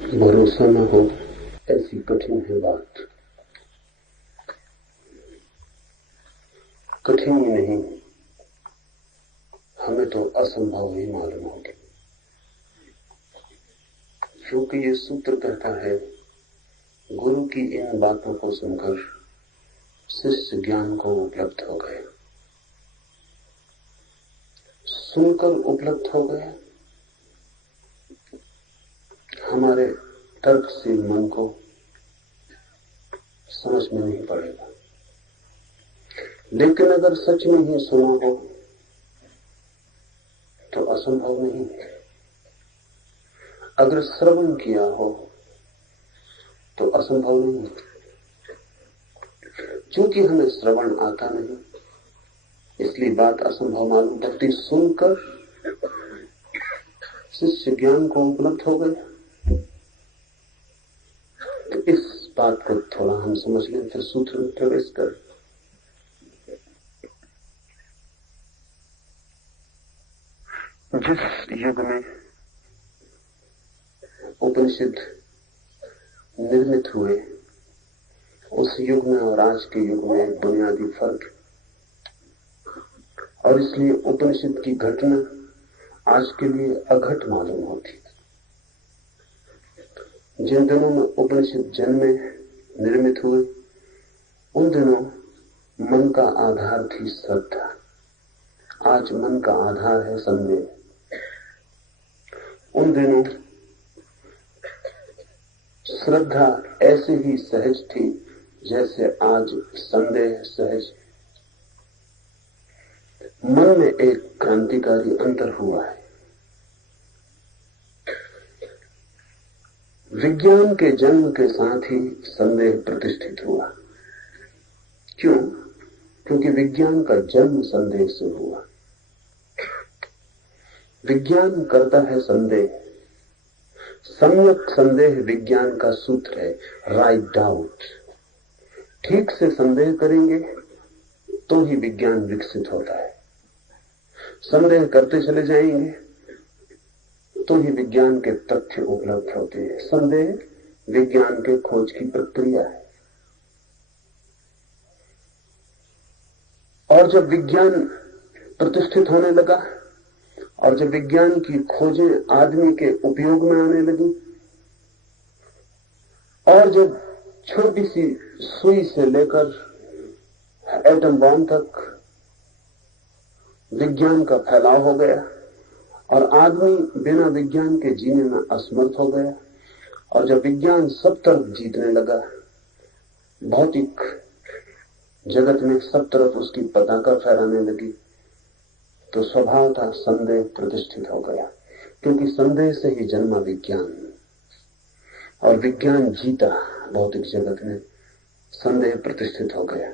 भरोसा न हो ऐसी कठिन है बात। कठिन ही नहीं, हमें तो असंभव ही मालूम होगी, क्योंकि ये सूत्र कहता है, गुरु की इन बातों को सुनकर शिष्य ज्ञान को उपलब्ध हो गया। सुनकर उपलब्ध हो गया, हमारे तर्कशील मन को समझ में नहीं पड़ेगा। लेकिन अगर सच में ही सुना हो तो असंभव नहीं है। अगर श्रवण किया हो तो असंभव नहीं है। क्योंकि हमें श्रवण आता नहीं, इसलिए बात असंभव मालूम पड़ती। सुनकर शिष्य ज्ञान को उपलब्ध हो गया, तो इस बात को थोड़ा हम समझ लें, फिर सूत्र में प्रवेश कर। जिस युग में उपनिषद निर्मित हुए, उस युग में और आज के युग में एक बुनियादी फर्क है, और इसलिए उपनिषद की घटना आज के लिए अघट मालूम होती। जिन दिनों में उपनिषद जन्मे, निर्मित हुए, उन दिनों मन का आधार थी श्रद्धा। आज मन का आधार है संदेह। उन दिनों श्रद्धा ऐसे ही सहज थी जैसे आज संदेह सहज। मन में एक क्रांतिकारी अंतर हुआ है। विज्ञान के जन्म के साथ ही संदेह प्रतिष्ठित हुआ। क्यों? क्योंकि विज्ञान का जन्म संदेह से हुआ। विज्ञान करता है संदेह। सम्यक संदेह विज्ञान का सूत्र है, राइट डाउट। ठीक से संदेह करेंगे तो ही विज्ञान विकसित होता है। संदेह करते चले जाएंगे तो ही विज्ञान के तथ्य उपलब्ध होते हैं। संदेह विज्ञान के खोज की प्रक्रिया है। और जब विज्ञान प्रतिष्ठित होने लगा और जब विज्ञान की खोजें आदमी के उपयोग में आने लगी, और जब छोटी सी सुई से लेकर एटम बॉम्ब तक विज्ञान का फैलाव हो गया और आदमी बिना विज्ञान के जीने में असमर्थ हो गया, और जब विज्ञान सब तरफ जीतने लगा, भौतिक जगत में सब तरफ उसकी पताका फहराने लगी, तो स्वभाव था संदेह प्रतिष्ठित हो गया। क्योंकि संदेह से ही जन्मा विज्ञान, और विज्ञान जीता भौतिक जगत में, संदेह प्रतिष्ठित हो गया।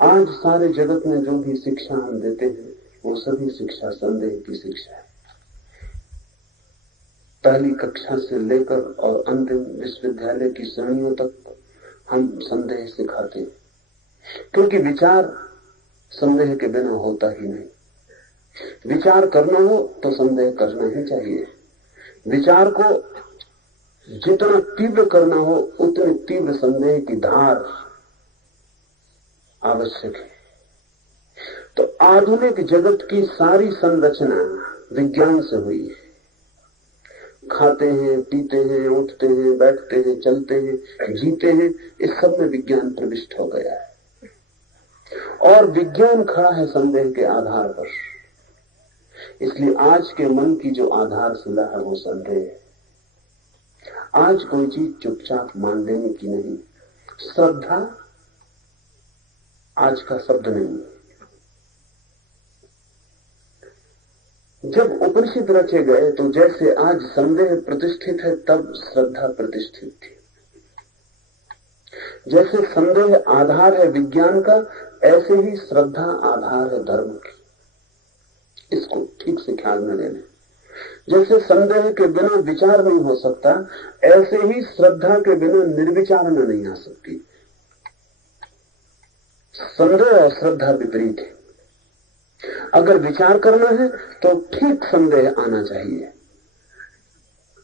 आज सारे जगत में जो भी शिक्षा हम देते हैं, वो सभी शिक्षा संदेह की शिक्षा है। पहली कक्षा से लेकर और अंतिम विश्वविद्यालय की श्रेणियों तक हम संदेह सिखाते हैं, क्योंकि विचार संदेह के बिना होता ही नहीं। विचार करना हो तो संदेह करना ही चाहिए। विचार को जितना तीव्र करना हो, उतनी तीव्र संदेह की धार आवश्यक है। तो आधुनिक जगत की सारी संरचना विज्ञान से हुई है। खाते हैं, पीते हैं, उठते हैं, बैठते हैं, चलते हैं, जीते हैं, इस सब में विज्ञान प्रविष्ट हो गया है। और विज्ञान खड़ा है संदेह के आधार पर। इसलिए आज के मन की जो आधारशिला है वो संदेह है। आज कोई चीज चुपचाप मान लेने की नहीं। श्रद्धा आज का शब्द नहीं। जब उपनिषद रचे गए तो जैसे आज संदेह प्रतिष्ठित है, तब श्रद्धा प्रतिष्ठित थी। जैसे संदेह आधार है विज्ञान का, ऐसे ही श्रद्धा आधार है धर्म की। इसको ठीक से ख्याल में ले लें। जैसे संदेह के बिना विचार नहीं हो सकता, ऐसे ही श्रद्धा के बिना निर्विचारणा नहीं आ सकती। संदेह और श्रद्धा विपरीत है। अगर विचार करना है तो ठीक संदेह आना चाहिए,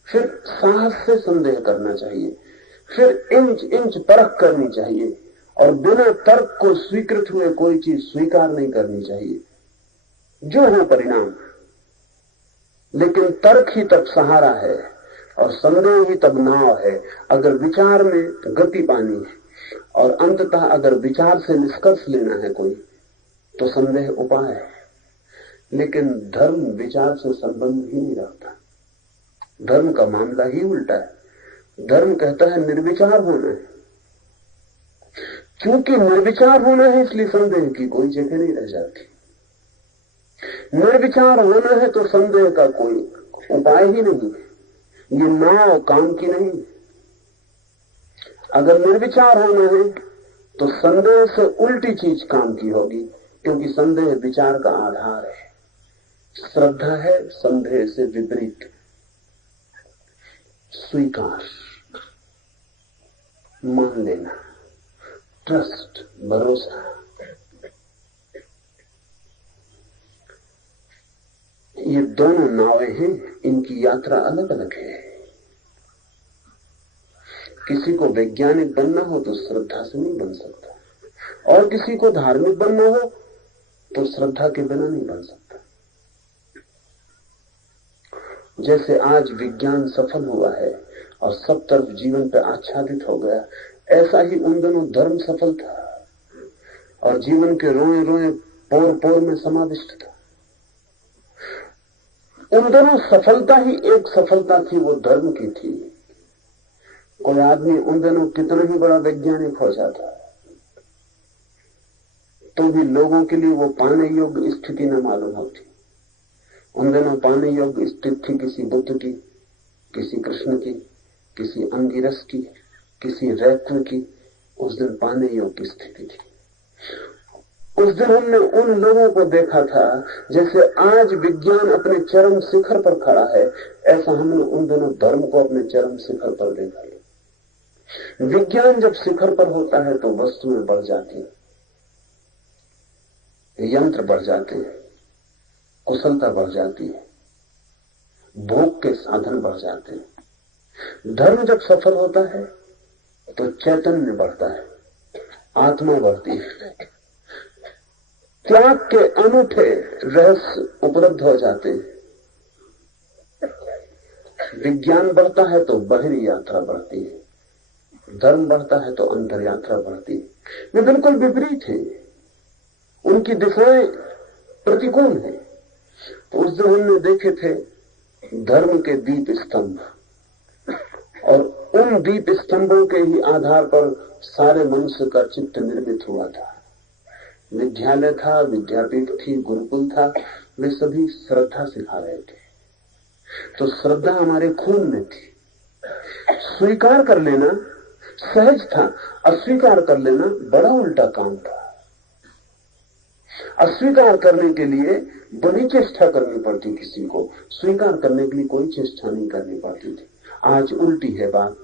फिर साहस से संदेह करना चाहिए, फिर इंच इंच परख करनी चाहिए, और बिना तर्क को स्वीकृत हुए कोई चीज स्वीकार नहीं करनी चाहिए, जो हो परिणाम। लेकिन तर्क ही तब सहारा है और संदेह ही तब नाव है। अगर विचार में गति पानी है और अंततः अगर विचार से निष्कर्ष लेना है कोई, तो संदेह उपाय है। लेकिन धर्म विचार से संबंध ही नहीं रखता। धर्म का मामला ही उल्टा है। धर्म कहता है निर्विचार होना है। क्योंकि निर्विचार होना है इसलिए संदेह की कोई जगह नहीं रह जाती। निर्विचार होना है तो संदेह का कोई उपाय ही नहीं। ये नाव काम की नहीं। अगर निर्विचार होना है तो संदेह से उल्टी चीज काम की होगी, क्योंकि संदेह विचार का आधार है। श्रद्धा है संदेह से विपरीत। स्वीकार, मान लेना, ट्रस्ट, भरोसा, ये दोनों नावें हैं। इनकी यात्रा अलग अलग है। किसी को वैज्ञानिक बनना हो तो श्रद्धा से नहीं बन सकता, और किसी को धार्मिक बनना हो तो श्रद्धा के बिना नहीं बन सकता। जैसे आज विज्ञान सफल हुआ है और सब तरफ जीवन पर आच्छादित हो गया, ऐसा ही उन दिनों धर्म सफल था और जीवन के रोए रोए पोर पोर में समाविष्ट था। उन दोनों सफलता ही एक सफलता थी, वो धर्म की थी। कोई आदमी उन दिनों कितना ही बड़ा वैज्ञानिक हो जाता तो भी लोगों के लिए वो पाने योग्य स्थिति न मालूम होती। उन दिनों पाने योग्य स्थिति थी किसी बुद्ध की, किसी कृष्ण की, किसी अंगिरस की, किसी रैत्व की। उस दिन पाने योग्य स्थिति थी। उस दिन हमने उन लोगों को देखा था जैसे आज विज्ञान अपने चरम शिखर पर खड़ा है, ऐसा हमने उन दिनों धर्म को अपने चरम शिखर पर देखा। विज्ञान जब शिखर पर होता है तो वस्तुएं बढ़ जाती हैं, यंत्र बढ़ जाते हैं, कुशलता बढ़ जाती है, भोग के साधन बढ़ जाते हैं। धर्म जब सफल होता है तो चैतन्य बढ़ता है, आत्मा बढ़ती है, त्याग के अनूठे रहस्य उपलब्ध हो जाते हैं। विज्ञान बढ़ता है तो बाहरी यात्रा बढ़ती है, धर्म बढ़ता है तो अंतर यात्रा बढ़ती है। वे बिल्कुल विपरीत है, उनकी दिशाएं प्रतिकूल है। उस दिन हमने देखे थे धर्म के दीप स्तंभ, और उन दीप स्तंभों के ही आधार पर सारे मनुष्य का चित्त निर्मित हुआ था। विद्यालय था, विद्यापीठ थी, गुरुकुल था, वे सभी श्रद्धा सिखा रहे थे। तो श्रद्धा हमारे खून में थी। स्वीकार कर लेना सहज था, अस्वीकार कर लेना बड़ा उल्टा काम था। अस्वीकार करने के लिए बड़ी चेष्टा करनी पड़ती किसी को, स्वीकार करने के लिए कोई चेष्टा नहीं करनी पड़ती थी। आज उल्टी है बात।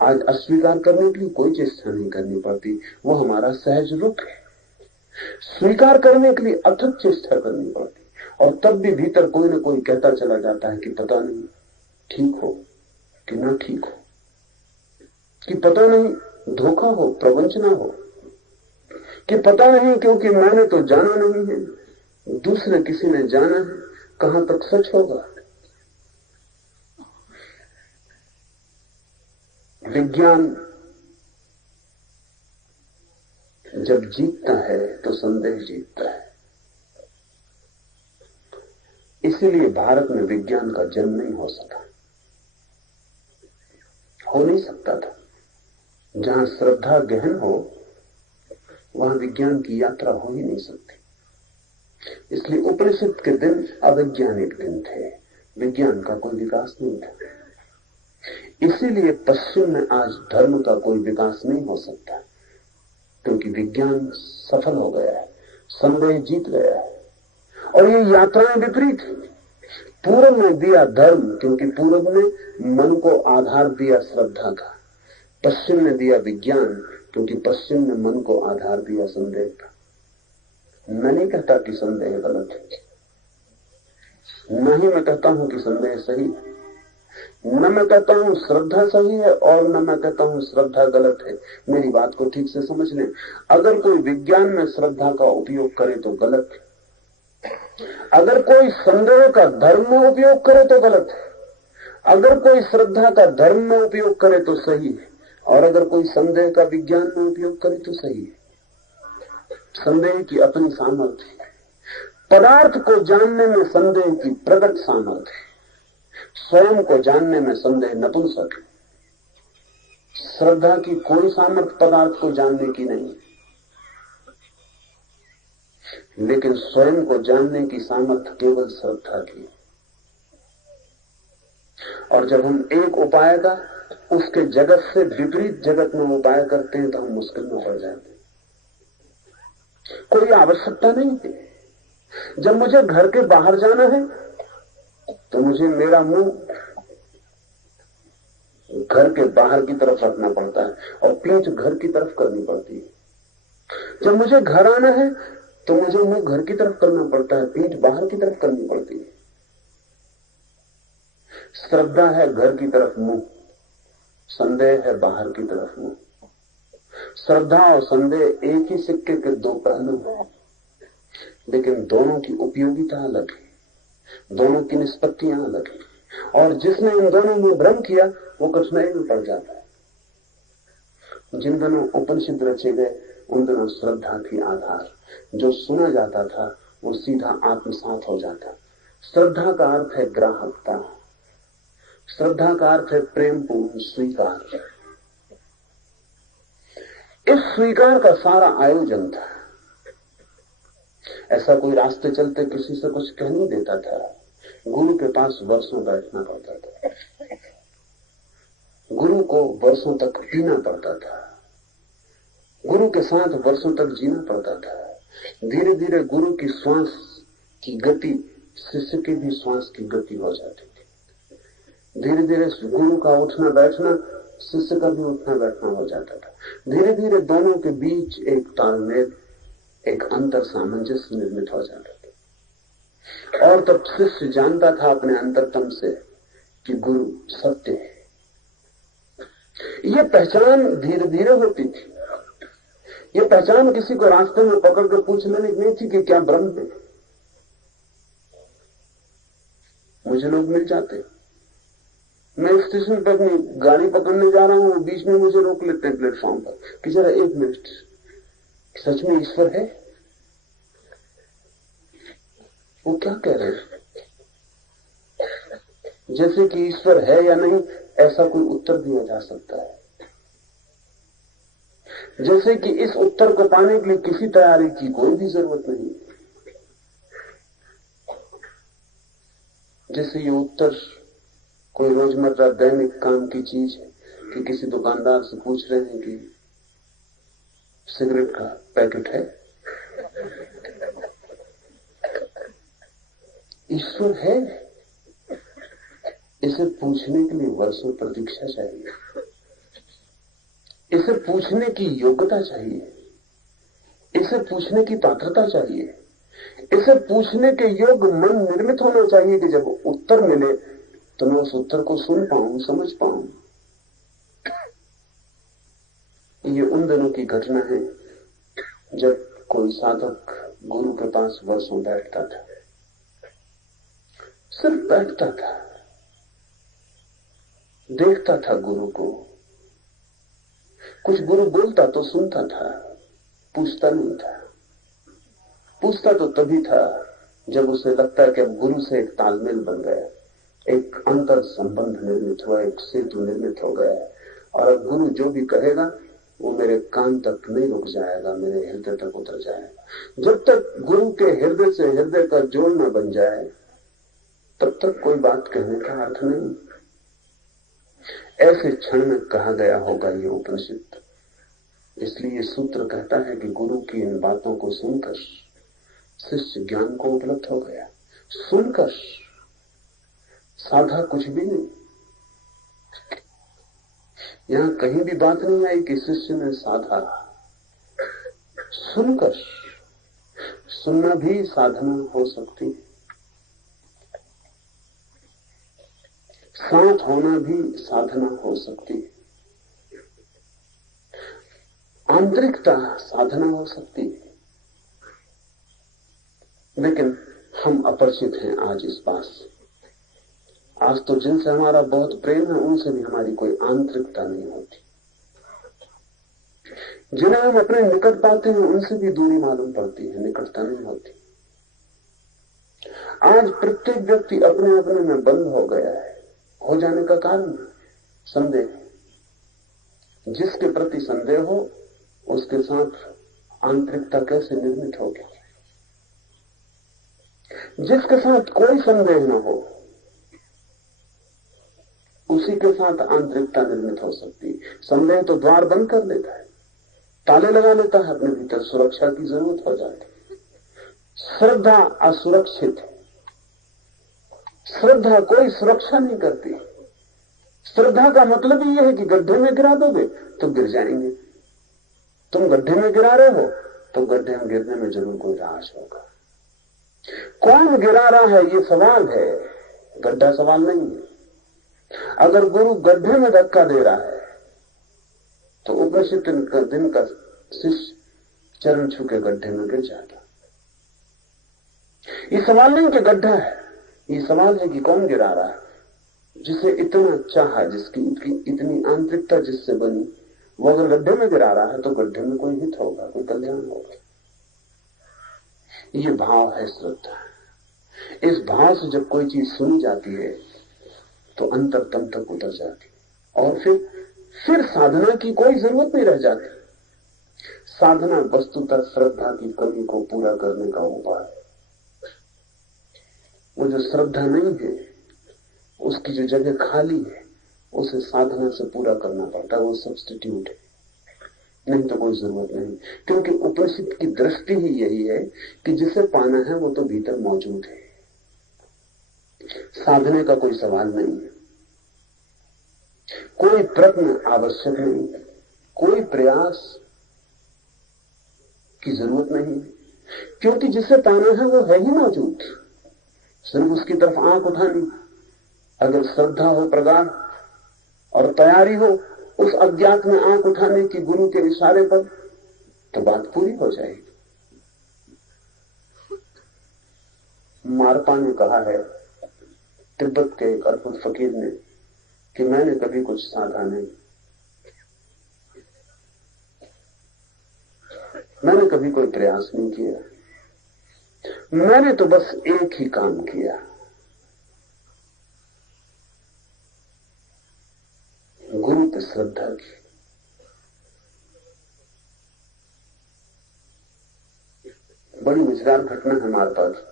आज अस्वीकार करने के लिए कोई चेष्टा नहीं करनी पड़ती, वो हमारा सहज रुख है। स्वीकार करने के लिए अथक चेष्टा करनी पड़ती, और तब भी भीतर कोई ना कोई कहता चला जाता है कि पता नहीं ठीक हो कि ना ठीक हो, कि पता नहीं धोखा हो, प्रवंचना हो, कि पता नहीं क्योंकि मैंने तो जाना नहीं है, दूसरे किसी ने जाना है, कहां तक सच होगा। विज्ञान जब जीतता है तो संदेह जीतता है। इसीलिए भारत में विज्ञान का जन्म नहीं हो सका, हो नहीं सकता था। जहां श्रद्धा गहन हो वहां विज्ञान की यात्रा हो ही नहीं सकती। इसलिए उपनिषद के दिन अवैज्ञानिक दिन थे, विज्ञान का कोई विकास नहीं था। इसीलिए पश्चिम में आज धर्म का कोई विकास नहीं हो सकता, क्योंकि विज्ञान सफल हो गया है, संदेह जीत गया है। और ये यात्राएं विपरीत है। पूर्व ने दिया धर्म, क्योंकि पूर्व ने मन को आधार दिया श्रद्धा का। पश्चिम ने दिया विज्ञान, क्योंकि पश्चिम ने मन को आधार दिया संदेह का। मैं नहीं कहता कि संदेह गलत है, नहीं मैं कहता हूं कि संदेह सही है। न मैं कहता हूं श्रद्धा सही है और न मैं कहता हूं श्रद्धा गलत है। मेरी बात को ठीक से समझ लें। अगर कोई विज्ञान में श्रद्धा का उपयोग करे तो गलत है, अगर कोई संदेह का धर्म में उपयोग करे तो गलत है, अगर कोई श्रद्धा का धर्म में उपयोग करे तो सही है, और अगर कोई संदेह का विज्ञान में उपयोग करे तो सही है। संदेह की अपनी सामर्थ्य है, पदार्थ को जानने में संदेह की प्रकट सामर्थ्य है, स्वयं को जानने में संदेह नपुंसक है। श्रद्धा की कोई सामर्थ्य पदार्थ को जानने की नहीं, लेकिन स्वयं को जानने की सामर्थ्य केवल श्रद्धा की। और जब हम एक उपाय का उसके जगत से विपरीत जगत में उपाय करते हैं तो हम मुश्किल में पड़ जाते हैं। कोई आवश्यकता नहीं है। जब मुझे घर के बाहर जाना है तो मुझे मेरा मुंह घर के बाहर की तरफ रखना पड़ता है और पीठ घर की तरफ करनी पड़ती है। जब मुझे घर आना है तो मुझे मुंह घर की तरफ करना पड़ता है, पीठ बाहर की तरफ करनी पड़ती है। श्रद्धा है घर की तरफ मुंह, संदेह है बाहर की तरफ मुंह। श्रद्धा और संदेह एक ही सिक्के के दो पहलू हैं, लेकिन दोनों की उपयोगिता अलग है, दोनों की निष्पत्तियां अलग है। और जिसने इन दोनों में भ्रम किया वो कठिनाई में पड़ जाता है। जिन दिनों उपनिषद रचे गए उन दिनों श्रद्धा की आधार, जो सुना जाता था वो सीधा आत्मसात हो जाता। श्रद्धा का अर्थ है ग्राहकता, श्रद्धा का अर्थ है प्रेम पूर्ण स्वीकार। इस स्वीकार का सारा आयोजन था। ऐसा कोई रास्ते चलते किसी से कुछ कह नहीं देता था, गुरु के पास वर्षों बैठना पड़ता था, गुरु को वर्षों तक पीना पड़ता था, गुरु के साथ वर्षों तक जीना पड़ता था। धीरे धीरे गुरु की श्वास की गति शिष्य की भी श्वास की गति हो जाती थी। धीरे धीरे गुरु का उठना बैठना शिष्य का भी उठना बैठना हो जाता था। धीरे धीरे दोनों के बीच एक तालमेल, एक अंतर सामंजस्य निर्मित हो जाता था। और तब शिष्य जानता था अपने अंतरतम से कि गुरु सत्य है। यह पहचान धीरे धीरे होती थी। यह पहचान किसी को रास्ते में पकड़ कर पूछ लेने की नहीं थी कि क्या ब्रह्म है। मुझे लोग मिल जाते, मैं स्टेशन पर अपनी गाड़ी पकड़ने जा रहा हूं, बीच में मुझे रोक लेते हैं प्लेटफॉर्म पर कि जरा एक मिनट, सच में ईश्वर है? वो क्या कह रहे हैं? जैसे कि ईश्वर है या नहीं ऐसा कोई उत्तर दिया जा सकता है, जैसे कि इस उत्तर को पाने के लिए किसी तैयारी की कोई भी जरूरत नहीं। जैसे ये उत्तर कोई रोजमर्रा दैनिक काम की चीज है कि किसी दुकानदार से पूछ रहे हैं कि सिगरेट का पैकेट है। ईश्वर है, इसे पूछने के लिए वर्षों प्रतीक्षा चाहिए, इसे पूछने की योग्यता चाहिए, इसे पूछने की पात्रता चाहिए, इसे पूछने के योग्य मन निर्मित होना चाहिए कि जब उत्तर मिले तो मैं उस उत्तर को सुन पाऊं, समझ पाऊं। ये उन दिनों की घटना है जब कोई साधक गुरु के पास वर्षों बैठता था, सिर्फ बैठता था, देखता था गुरु को। कुछ गुरु बोलता तो सुनता था, पूछता नहीं था। पूछता तो तभी था जब उसे लगता कि अब गुरु से एक तालमेल बन गया, एक अंतर संबंध निर्मित हुआ, एक सेतु निर्मित हो गया। और अब गुरु जो भी कहेगा वो मेरे कान तक नहीं रुक जाएगा, मेरे हृदय तक उतर जाएगा। जब तक गुरु के हृदय से हृदय का जोड़ न बन जाए तब तक कोई बात कहने का अर्थ नहीं। ऐसे क्षण में कहा गया होगा ये उपनिषद। इसलिए सूत्र कहता है कि गुरु की इन बातों को सुनकर शिष्य ज्ञान को उपलब्ध हो गया। सुनकर साधा कुछ भी नहीं। यहां कहीं भी बात नहीं आई कि शिष्य ने साधा। सुनकर, सुनना भी साधना हो सकती है। साथ होना भी साधना हो सकती है, आंतरिकता साधना हो सकती है। लेकिन हम अपरिचित हैं आज इस बात से। आज तो जिनसे हमारा बहुत प्रेम है उनसे भी हमारी कोई आंतरिकता नहीं होती। जिन्हें हम अपने निकट पाते हैं उनसे भी दूरी मालूम पड़ती है, निकटता नहीं होती। आज प्रत्येक व्यक्ति अपने अपने में बंद हो गया है। हो जाने का कारण संदेह। जिसके प्रति संदेह हो उसके साथ आंतरिकता कैसे निर्मित होगी? जिसके साथ कोई संदेह न हो उसी के साथ आंतरिकता निर्मित हो सकती है। संदेह तो द्वार बंद कर देता है, ताले लगा लेता है, अपने भीतर सुरक्षा की जरूरत हो जाती है। श्रद्धा असुरक्षित है। श्रद्धा कोई सुरक्षा नहीं करती। श्रद्धा का मतलब ही यह है कि गड्ढे में गिरा दोगे तो गिर जाएंगे। तुम गड्ढे में गिरा रहे हो तो गड्ढे में गिरने में जरूर कोई राज होगा। कौन गिरा रहा है ये सवाल है, गड्ढा सवाल नहीं है। अगर गुरु गड्ढे में धक्का दे रहा है तो उपनिषद दिन का शिष्य चरण छू के गड्ढे में गिर जाता। ये सवाल नहीं कि गड्ढा है, ये सवाल है कि कौन गिरा रहा है। जिसे इतना चाहा, जिसकी इतनी आंतरिकता जिससे बनी, वो अगर गड्ढे में गिरा रहा है तो गड्ढे में कोई हित होगा, कोई कल्याण होगा। ये भाव है श्रद्धा। इस भाव से जब कोई चीज सुनी जाती है तो अंतरतम तक उतर जाती और फिर साधना की कोई जरूरत नहीं रह जाती। साधना वस्तुतः श्रद्धा की कमी को पूरा करने का उपाय है। वो जो श्रद्धा नहीं है उसकी जो जगह खाली है उसे साधना से पूरा करना पड़ता है। वो सब्स्टिट्यूट है, नहीं तो कोई जरूरत नहीं। क्योंकि उपनिषद की दृष्टि ही यही है कि जिसे पाना है वो तो भीतर मौजूद है। साधने का कोई सवाल नहीं है, कोई प्रयत्न आवश्यक नहीं, कोई प्रयास की जरूरत नहीं, क्योंकि जिसे पाना है वो है ही मौजूद। सिर्फ उसकी तरफ आंख उठानी। अगर श्रद्धा हो प्रगाढ़ और तैयारी हो उस अज्ञात में आंख उठाने की गुरु के इशारे पर, तो बात पूरी हो जाएगी। मारपा ने कहा है, तिब्बत के एक अद्भुत फकीर ने, कि मैंने कभी कुछ साधा नहीं, मैंने कभी कोई प्रयास नहीं किया, मैंने तो बस एक ही काम किया, गुरु पे श्रद्धा की। बड़ी मजेदार घटना है मारपा की।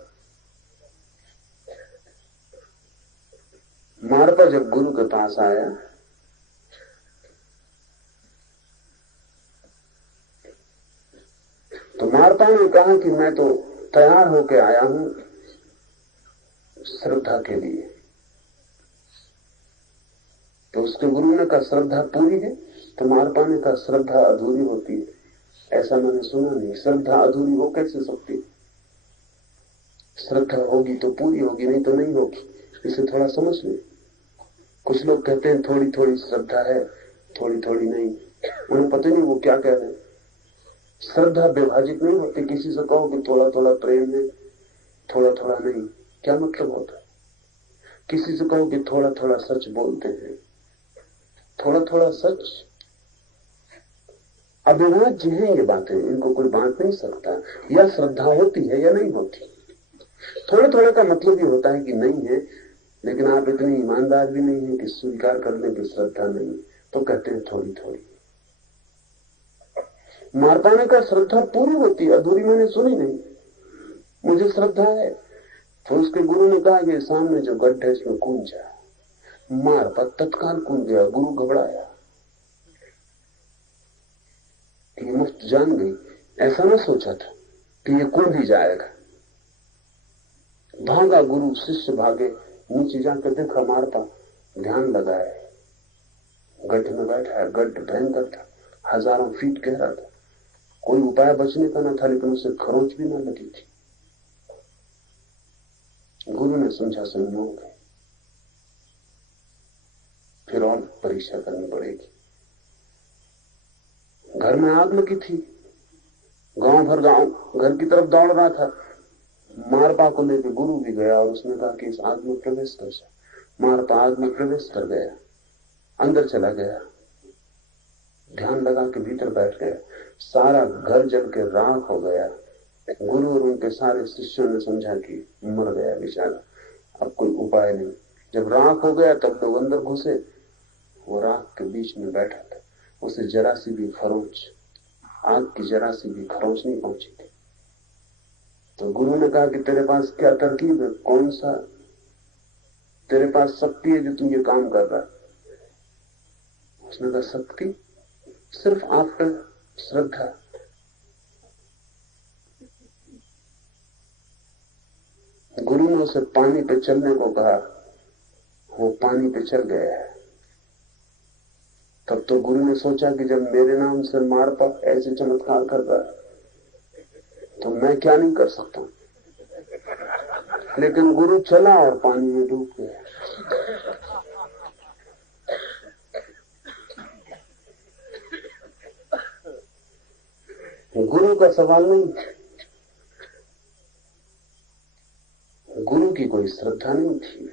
मारपा जब गुरु के पास आया तो मारपा ने कहा कि मैं तो तैयार होकर आया हूं श्रद्धा के लिए। तो उसके गुरु ने कहा श्रद्धा पूरी है? तो मारपा ने कहा श्रद्धा अधूरी होती है। ऐसा मैंने सुना नहीं, श्रद्धा अधूरी हो कैसे सकती? श्रद्धा होगी तो पूरी होगी, नहीं तो नहीं होगी। इसे थोड़ा समझ ले। कुछ लोग कहते हैं थोड़ी थोड़ी श्रद्धा है, थोड़ी थोड़ी नहीं। उन्हें पता नहीं वो क्या कह रहे हैं। श्रद्धा विभाजित नहीं होती। किसी से कहो कि थोड़ा थोड़ा प्रेम है, थोड़ा थोड़ा नहीं, क्या मतलब होता है? किसी से कहो कि थोड़ा थोड़ा सच बोलते हैं, थोड़ा थोड़ा सच। अविभाज्य है ये बातें, इनको कोई बांट नहीं सकता। या श्रद्धा होती है या नहीं होती। थोड़े थोड़े का मतलब ये होता है कि नहीं है, लेकिन आप इतनी ईमानदार भी नहीं है कि स्वीकार कर लें कि श्रद्धा नहीं, तो कहते हैं थोड़ी थोड़ी। मारपाने का श्रद्धा पूरी होती है, अधूरी मैंने सुनी नहीं, मुझे श्रद्धा है। तो उसके गुरु ने कहा कि सामने जो गड्ढा है इसमें कूद जा। मारपा तत्काल कूद गया। गुरु घबराया कि मुफ्त जान गई। ऐसा ना सोचा था कि ये कूद ही जाएगा। भागा गुरु, शिष्य भागे। नीचे जाकर देखा मारपा ध्यान लगाए गड्ढे में बैठा है। गड्ढ भयंकर था, हजारों फीट गहरा था। कोई उपाय बचने का न था, लेकिन उसे खरोच भी न लगी थी। गुरु ने समझा संयोग है। परीक्षा करनी पड़ेगी। घर में आग लगी थी, गांव घर की तरफ दौड़ रहा था। मारपा को लेकर गुरु भी गया और उसने कहा कि इस आग में प्रवेश कर जा। मारपा आग में प्रवेश कर गया, अंदर चला गया, ध्यान लगा के भीतर बैठ गया। सारा घर जल के राख हो गया। गुरु और उनके सारे शिष्यों ने समझा कि मर गया बेचारा, अब कोई उपाय नहीं। जब राख हो गया तब लोग अंदर घुसे। वो राख के बीच में बैठा था, उसे जरा सी भी खरोंच, आग की जरा सी भी खरोंच नहीं पहुंची थी। तो गुरु ने कहा कि तेरे पास क्या तरकीब है, कौन सा तेरे पास शक्ति है जो तू ये काम कर रहा है? उसने कहा शक्ति सिर्फ आप पर श्रद्धा। गुरु ने उसे पानी पे चलने को कहा, वो पानी पे चल गया है। तब तो गुरु ने सोचा कि जब मेरे नाम से मारपा ऐसे चमत्कार कर रहा है तो मैं क्या नहीं कर सकता। लेकिन गुरु चला और पानी में डूब गया। गुरु का सवाल नहीं, गुरु की कोई श्रद्धा नहीं थी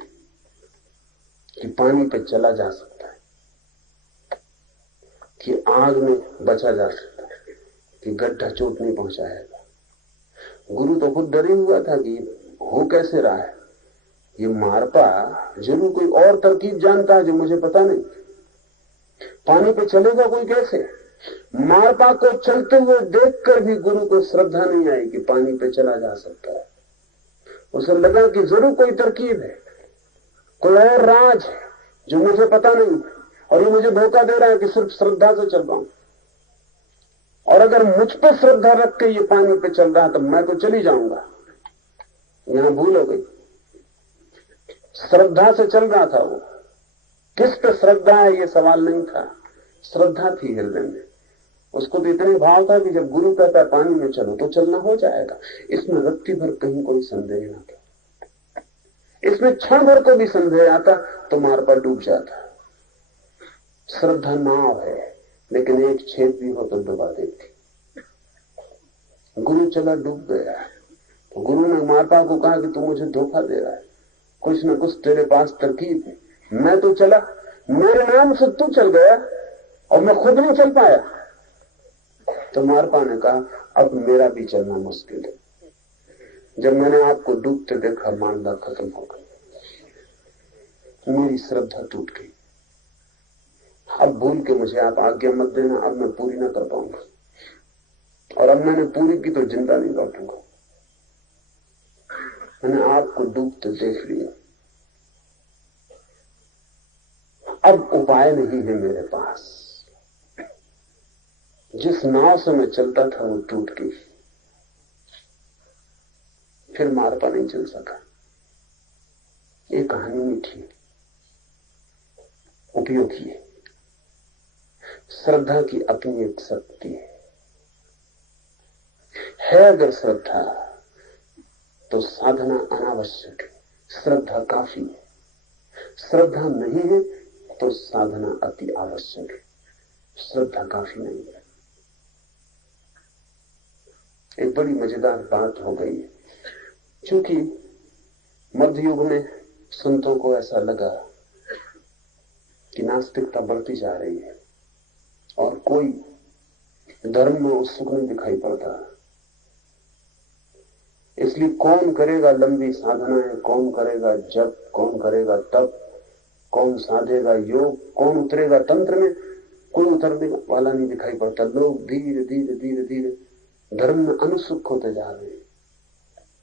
कि पानी पे चला जा सकता है, कि आग में बचा जा सकता है, कि गड्ढा चोट नहीं पहुंचाएगा। गुरु तो खुद डरे हुआ था कि हो कैसे रहा है, ये मारपा जरूर कोई और तरकीब जानता है जो मुझे पता नहीं। पानी पे चलेगा कोई कैसे? मारपा को चलते हुए देखकर भी गुरु को श्रद्धा नहीं आई कि पानी पे चला जा सकता है। उसे लगा कि जरूर कोई तरकीब है, कोई और राज है जो मुझे पता नहीं, और ये मुझे धोखा दे रहा है कि सिर्फ श्रद्धा से चल रहा हूं। और अगर मुझ पर श्रद्धा रख के ये पानी पे चल रहा है तो मैं तो चली जाऊंगा। यहां भूल हो गई। श्रद्धा से चल रहा था वो। किस पे श्रद्धा है ये सवाल नहीं था, श्रद्धा थी हृदय में। उसको तो इतने भाव था कि जब गुरु कहता है पानी में चलो तो चलना हो जाएगा। इसमें रत्ती भर कहीं कोई संदेह न था। इसमें क्षण भर को भी संदेह आता तो मार पर डूब जाता। श्रद्धा नाव है, लेकिन एक छेद भी हो तो डुबा देती। गुरु चला, डूब गया। तो गुरु ने मारपा को कहा कि तू मुझे धोखा दे रहा है, कुछ न कुछ तेरे पास तरकीब है। मैं तो चला, मेरे नाम से तू चल गया और मैं खुद नहीं चल पाया। तो मारपा ने कहा अब मेरा भी चलना मुश्किल है। जब मैंने आपको डूबते देखा मानना खत्म हो गया, मेरी श्रद्धा टूट गई। अब भूल के मुझे आप आज्ञा मत देना, अब मैं पूरी ना कर पाऊंगा, और अब मैंने पूरी की तो जिंदा नहीं लौटूंगा। मैंने आपको डूबते देख लिया, अब उपाय नहीं है मेरे पास। जिस नाव से मैं चलता था वो टूट गई, फिर मारपा नहीं चल सका। ये कहानी मीठी, उपयोगी है। श्रद्धा की अपनी एक शक्ति है। अगर श्रद्धा तो साधना अनावश्यक है, श्रद्धा काफी है। श्रद्धा नहीं है तो साधना अति आवश्यक है, श्रद्धा काफी नहीं है। एक बड़ी मजेदार बात हो गई है, क्योंकि मध्य युग में संतों को ऐसा लगा कि नास्तिकता बढ़ती जा रही है और कोई धर्म में उत्सुक नहीं दिखाई पड़ता। इसलिए कौन करेगा लंबी साधनाएं, कौन करेगा जप, कौन करेगा तप, कौन साधेगा योग, कौन उतरेगा तंत्र में, कोई उतरने वाला नहीं दिखाई पड़ता। लोग धीरे धीरे धीरे धीरे धर्म में अनुसुक होते जा रहे हैं।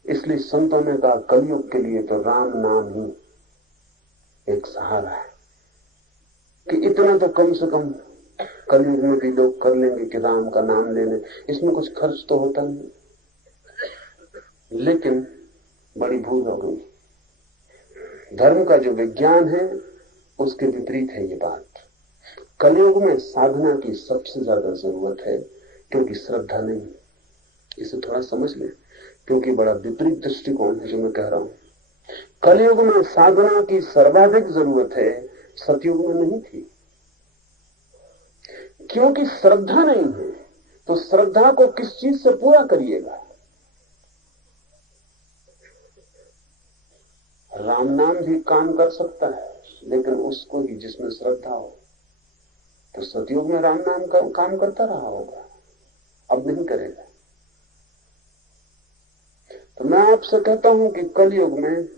इसलिए संतों ने कहा कलयुग के लिए तो राम नाम ही एक सहारा है, कि इतना तो कम से कम कलयुग में भी लोग कर लेंगे कि राम का नाम ले लें। इसमें कुछ खर्च तो होता नहीं, लेकिन बड़ी भूल हो गई। धर्म का जो विज्ञान है उसके विपरीत है ये बात। कलयुग में साधना की सबसे ज्यादा जरूरत है, क्योंकि श्रद्धा नहीं। इसे थोड़ा समझ लें, क्योंकि बड़ा विपरीत दृष्टिकोण है जो मैं कह रहा हूं। कलयुग में साधना की सर्वाधिक जरूरत है, सतयुग में नहीं थी। क्योंकि श्रद्धा नहीं है, तो श्रद्धा को किस चीज से पूरा करिएगा? राम नाम भी काम कर सकता है, लेकिन उसको ही जिसमें श्रद्धा हो। तो सतयुग में राम नाम का काम करता रहा होगा, अब नहीं करेगा। तो मैं आपसे कहता हूं कि कलयुग में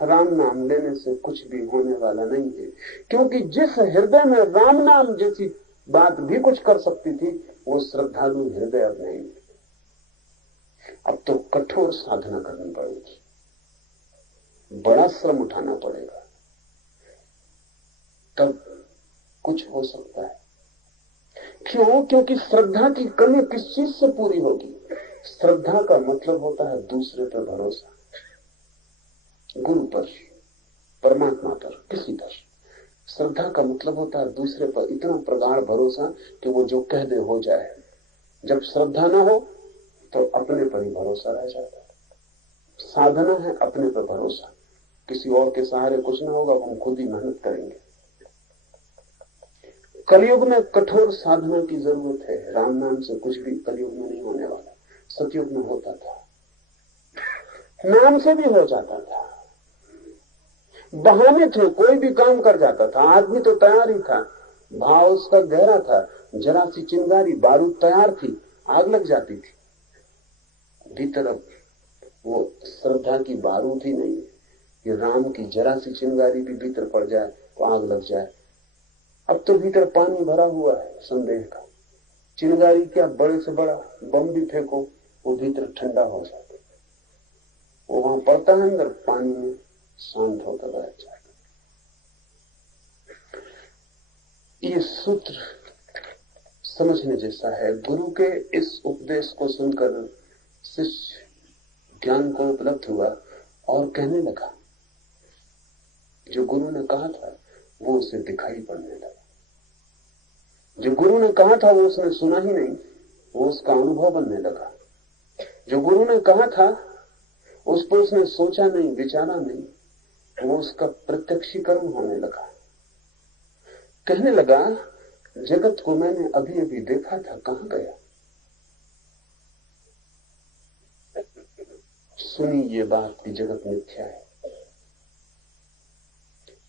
राम नाम लेने से कुछ भी होने वाला नहीं है, क्योंकि जिस हृदय में राम नाम जैसी बात भी कुछ कर सकती थी, वो श्रद्धालु हृदय अब नहीं। अब तो कठोर साधना करनी पड़ेगी, बड़ा श्रम उठाना पड़ेगा, तब कुछ हो सकता है। क्यों? क्योंकि श्रद्धा की कमी किस चीज से पूरी होगी? श्रद्धा का मतलब होता है दूसरे पर भरोसा, गुरु पर, परमात्मा पर, किसी पर। श्रद्धा का मतलब होता है दूसरे पर इतना प्रगाढ़ भरोसा कि वो जो कह दे हो जाए। जब श्रद्धा ना हो तो अपने पर ही भरोसा रह जाता है। साधना है अपने पर भरोसा, किसी और के सहारे कुछ ना होगा, हम खुद ही मेहनत करेंगे। कलयुग में कठोर साधना की जरूरत है। राम नाम से कुछ भी कलयुग में नहीं होने वाला। सतयुग में होता था, नाम से भी हो जाता था, बहाने थे, कोई भी काम कर जाता था, आदमी तो तैयार ही था, भाव उसका गहरा था, जरा सी चिंगारी बारूद तैयार थी, आग लग जाती थी भीतर। अब वो श्रद्धा की बारूद ही नहीं है कि राम की जरा सी चिंगारी भी भीतर पड़ जाए तो आग लग जाए। अब तो भीतर पानी भरा हुआ है संदेह का। चिंगारी क्या, बड़े से बड़ा बम भी फेंको वो भीतर ठंडा हो जाता है, वो वहां पड़ता है अंदर पानी में, शांत होकर बैठ जाता। ये सूत्र समझने जैसा है। गुरु के इस उपदेश को सुनकर शिष्य ज्ञान को उपलब्ध हुआ और कहने लगा, जो गुरु ने कहा था वो उसे दिखाई पड़ने लगा। जो गुरु ने कहा था वो उसने सुना ही नहीं, वो उसका अनुभव बनने लगा। जो गुरु ने कहा था उस पर उसने सोचा नहीं, विचारा नहीं, वो उसका प्रत्यक्षीकरण होने लगा। कहने लगा, जगत को मैंने अभी अभी देखा था, कहां गया? सुनी ये बात कि जगत मिथ्या है,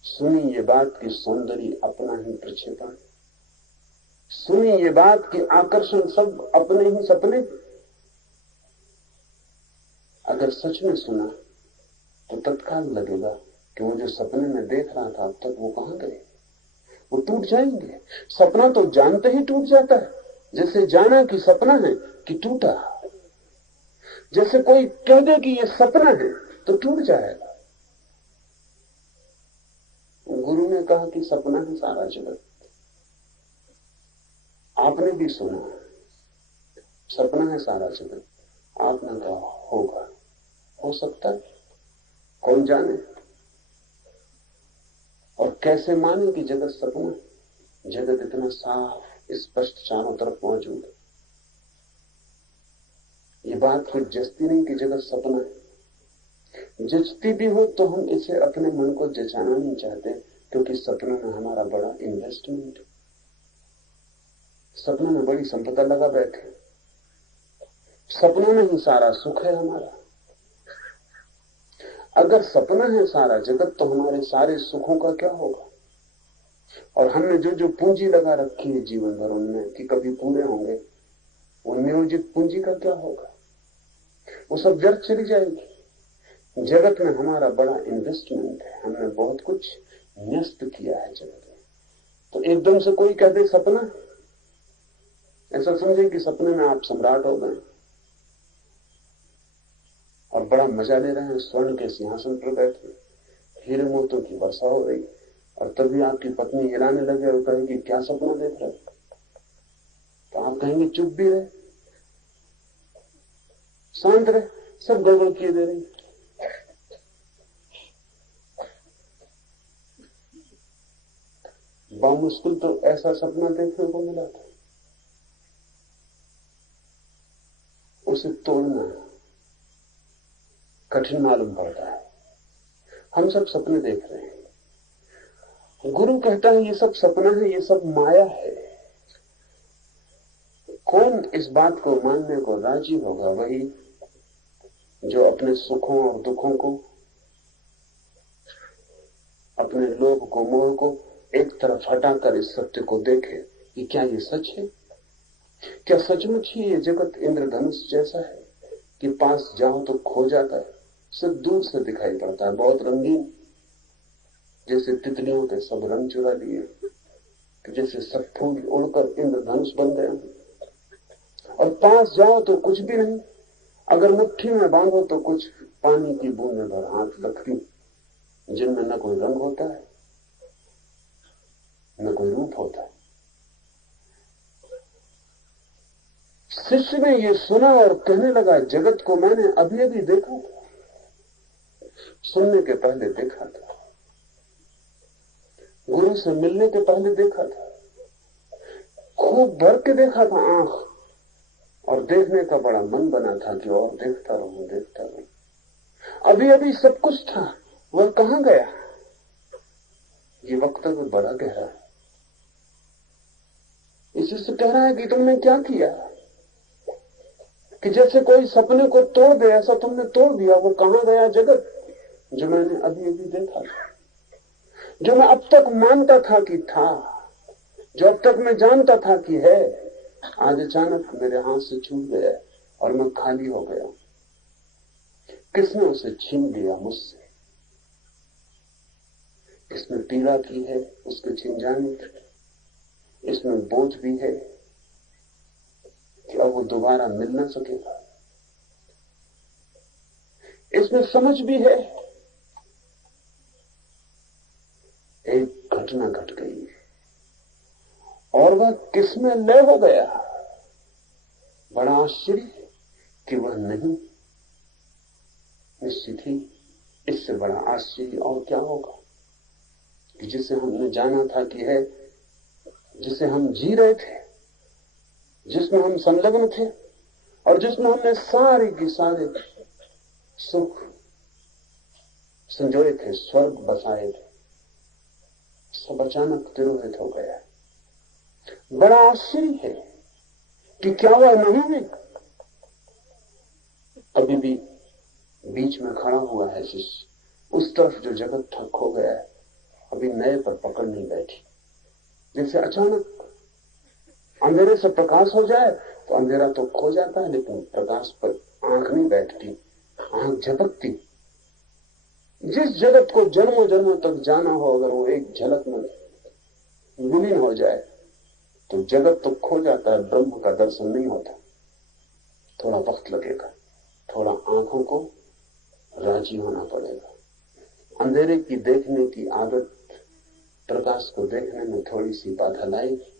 सुनी ये बात कि सौंदर्य अपना ही प्रक्षेपण, सुनी ये बात कि आकर्षण सब अपने ही सपने। अगर सच में सुना तो तत्काल लगेगा कि वो जो सपने में देख रहा था अब तक वो कहां गए, वो टूट जाएंगे। सपना तो जानते ही टूट जाता है, जैसे जाना कि सपना है कि टूटा। जैसे कोई कह दे कि ये सपना है तो टूट जाएगा। गुरु ने कहा कि सपना है सारा जगत, आपने भी सुना सपना है सारा जगत, आपने कहा होगा, हो सकता है, कौन जाने। और कैसे माने कि जगत सपना है? जगत इतना साफ स्पष्ट चारों तरफ मौजूद है। ये बात कुछ जचती नहीं कि जगत सपना है। जचती भी हो तो हम इसे अपने मन को जचाना नहीं चाहते, क्योंकि सपनों में हमारा बड़ा इन्वेस्टमेंट है। सपनों में बड़ी संपदा लगा बैठे, सपनों में ही सारा सुख है हमारा। अगर सपना है सारा जगत तो हमारे सारे सुखों का क्या होगा? और हमने जो जो पूंजी लगा रखी है जीवन भर उनमें कि कभी पूरे होंगे, वो नियोजित पूंजी का क्या होगा? वो सब व्यर्थ चली जाएगी। जगत में हमारा बड़ा इन्वेस्टमेंट है, हमने बहुत कुछ न्यस्त किया है जगत में। तो एकदम से कोई कह दे सपना, ऐसा समझे कि सपने में आप सम्राट हो गए और बड़ा मजा ले रहे हैं, स्वर्ण के सिंहासन पर बैठे, हीरे मोतियों की वर्षा हो रही, और तभी आपकी पत्नी हिलाने लगे और कहेगी क्या सपना देख रहे? तो आप कहेंगे चुप भी रहे, शांत रहे, सब गड़बड़ किए दे रही। बामुश्किल तो ऐसा सपना देखने को मिला था, उसे तोड़ना कठिन मालूम पड़ता है। हम सब सपने देख रहे हैं। गुरु कहता है ये सब सपना है, ये सब माया है, कौन इस बात को मानने को राजी होगा? वही जो अपने सुखों और दुखों को, अपने लोभ को, मोह को एक तरफ हटाकर इस सत्य को देखे कि क्या ये सच है? क्या सचमुच ही ये जगत इंद्रधनुष जैसा है कि पास जाओ तो खो जाता है, सिर्फ दूर से दिखाई पड़ता है, बहुत रंगीन, जैसे तितलियों के सब रंग चुरा लिए, जैसे सब फूल उड़कर इंद्रधनुष बन गए, और पास जाओ तो कुछ भी नहीं। अगर मुट्ठी में बांधो तो कुछ पानी की बूंदें भर हाथ लगती, जिनमें न कोई रंग होता है, न कोई रूप होता है। शिष्य ने ये सुना और कहने लगा, जगत को मैंने अभी अभी देखा था, सुनने के पहले देखा था, गुरु से मिलने के पहले देखा था, खूब भर के देखा था आंख, और देखने का बड़ा मन बना था कि और देखता रहूं, देखता रहूं। अभी अभी सब कुछ था, वह कहां गया? ये वक्तव्य बड़ा गहरा है। इसी से कह रहा है कि तुमने क्या किया, कि जैसे कोई सपने को तोड़ दे ऐसा तुमने तोड़ दिया। वो कहां गया जगत जो मैंने अभी अभी देखा था, जो मैं अब तक मानता था कि था, जो अब तक मैं जानता था कि है, आज अचानक मेरे हाथ से छूट गया और मैं खाली हो गया। किसने उसे छीन लिया मुझसे? इसमें पीड़ा की है उसके छिन जाने की, इसमें बोझ भी है कि अब वो दोबारा मिल ना सकेगा, इसमें समझ भी है एक घटना घट गई और वह किसमें लय हो गया। बड़ा आश्चर्य कि वह नहीं, निश्चित ही इससे बड़ा आश्चर्य और क्या होगा कि जिसे हमने जाना था कि है, जिसे हम जी रहे थे, जिसमें हम संलग्न थे और जिसमें हमने सारे के सारे सुख संजोए थे, स्वर्ग बसाए थे, सब अचानक तिरोहित हो गया। बड़ा आश्चर्य है कि क्या वह नहीं है? अभी भी बीच में खड़ा हुआ है शिष्य, उस तरफ जो जगत था खो गया है, अभी नए पर पकड़ नहीं बैठी। जैसे अचानक अंधेरे से प्रकाश हो जाए तो अंधेरा तो खो जाता है, लेकिन प्रकाश पर आंख नहीं बैठती, आंख झपकती। जिस जगत को जन्मों जन्मों तक जाना हो, अगर वो एक झलक में विलीन हो जाए तो जगत तो खो जाता है, ब्रह्म का दर्शन नहीं होता। थोड़ा वक्त लगेगा, थोड़ा आंखों को राजी होना पड़ेगा। अंधेरे की देखने की आदत प्रकाश को देखने में थोड़ी सी बाधा लाएगी,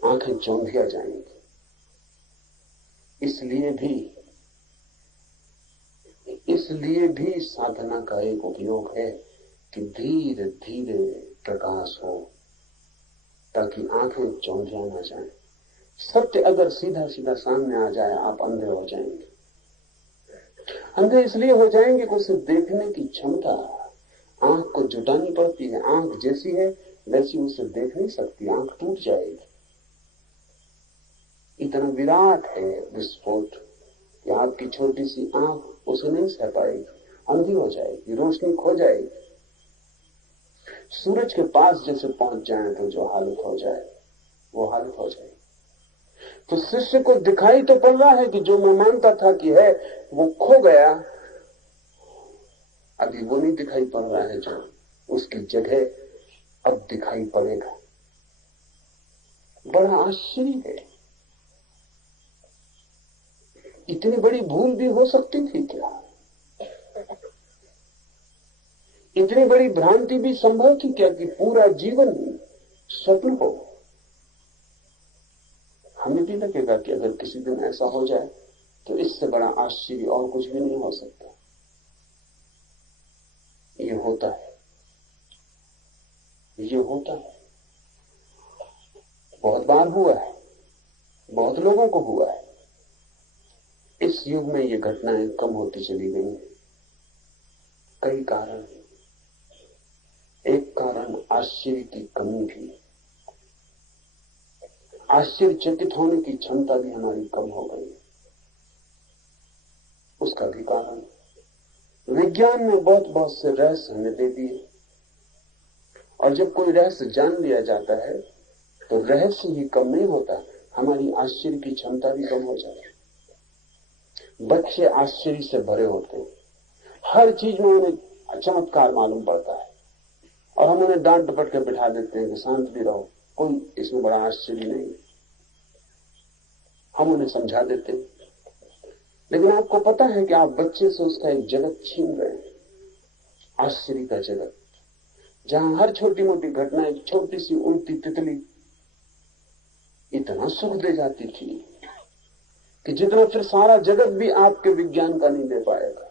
आंखें चौंधिया जाएंगी। इसलिए भी साधना का एक उपयोग है कि धीरे धीरे प्रकाश हो, ताकि आंखें चौंधिया ना जाएं। सत्य अगर सीधा सीधा सामने आ जाए, आप अंधे हो जाएंगे। अंधे इसलिए हो जाएंगे कि उसे देखने की क्षमता आंख को जुटानी पड़ती है। आंख जैसी है वैसी उसे देख नहीं सकती, आंख टूट जाएगी। इतना विराट है विस्फोट कि आपकी छोटी सी आंख उसे नहीं सह पाएगी, अंधी हो जाएगी, रोशनी खो जाएगी। सूरज के पास जैसे पहुंच जाए तो जो हालत हो जाए वो हालत हो जाएगी। तो शिष्य को दिखाई तो पड़ रहा है कि जो मैं मानता था कि है वो खो गया, अभी वो नहीं दिखाई पड़ रहा है जो उसकी जगह अब दिखाई पड़ेगा। बड़ा आश्चर्य है, इतनी बड़ी भूल भी हो सकती थी क्या? इतनी बड़ी भ्रांति भी संभव थी क्या कि पूरा जीवन स्वप्न हो? हमें भी लगेगा कि अगर किसी दिन ऐसा हो जाए तो इससे बड़ा आश्चर्य और कुछ भी नहीं हो सकता। ये होता है, ये होता है, बहुत बार हुआ है, बहुत लोगों को हुआ है। इस युग में ये घटनाएं कम होती चली गई हैं। कई कारण, एक कारण आश्चर्य की कमी भी। आश्चर्यचकित होने की क्षमता भी हमारी कम हो गई। उसका भी कारण विज्ञान ने बहुत बहुत से रहस्य हमें दे दिए, और जब कोई रहस्य जान लिया जाता है तो रहस्य ही कम नहीं होता, हमारी आश्चर्य की क्षमता भी कम हो जाती है। बच्चे आश्चर्य से भरे होते हैं, हर चीज में उन्हें चमत्कार मालूम पड़ता है, और हम उन्हें डांट डपट के बिठा देते हैं कि शांत भी रहो, कोई इसमें बड़ा आश्चर्य नहीं। हम उन्हें समझा देते हैं, लेकिन आपको पता है कि आप बच्चे से उसका एक जगत छीन रहे हैं, आश्चर्य का जगत, जहां हर छोटी मोटी घटना, एक छोटी सी उड़ती तितली इतना सुख दे जाती थी कि जितना फिर सारा जगत भी आपके विज्ञान का नहीं दे पाएगा।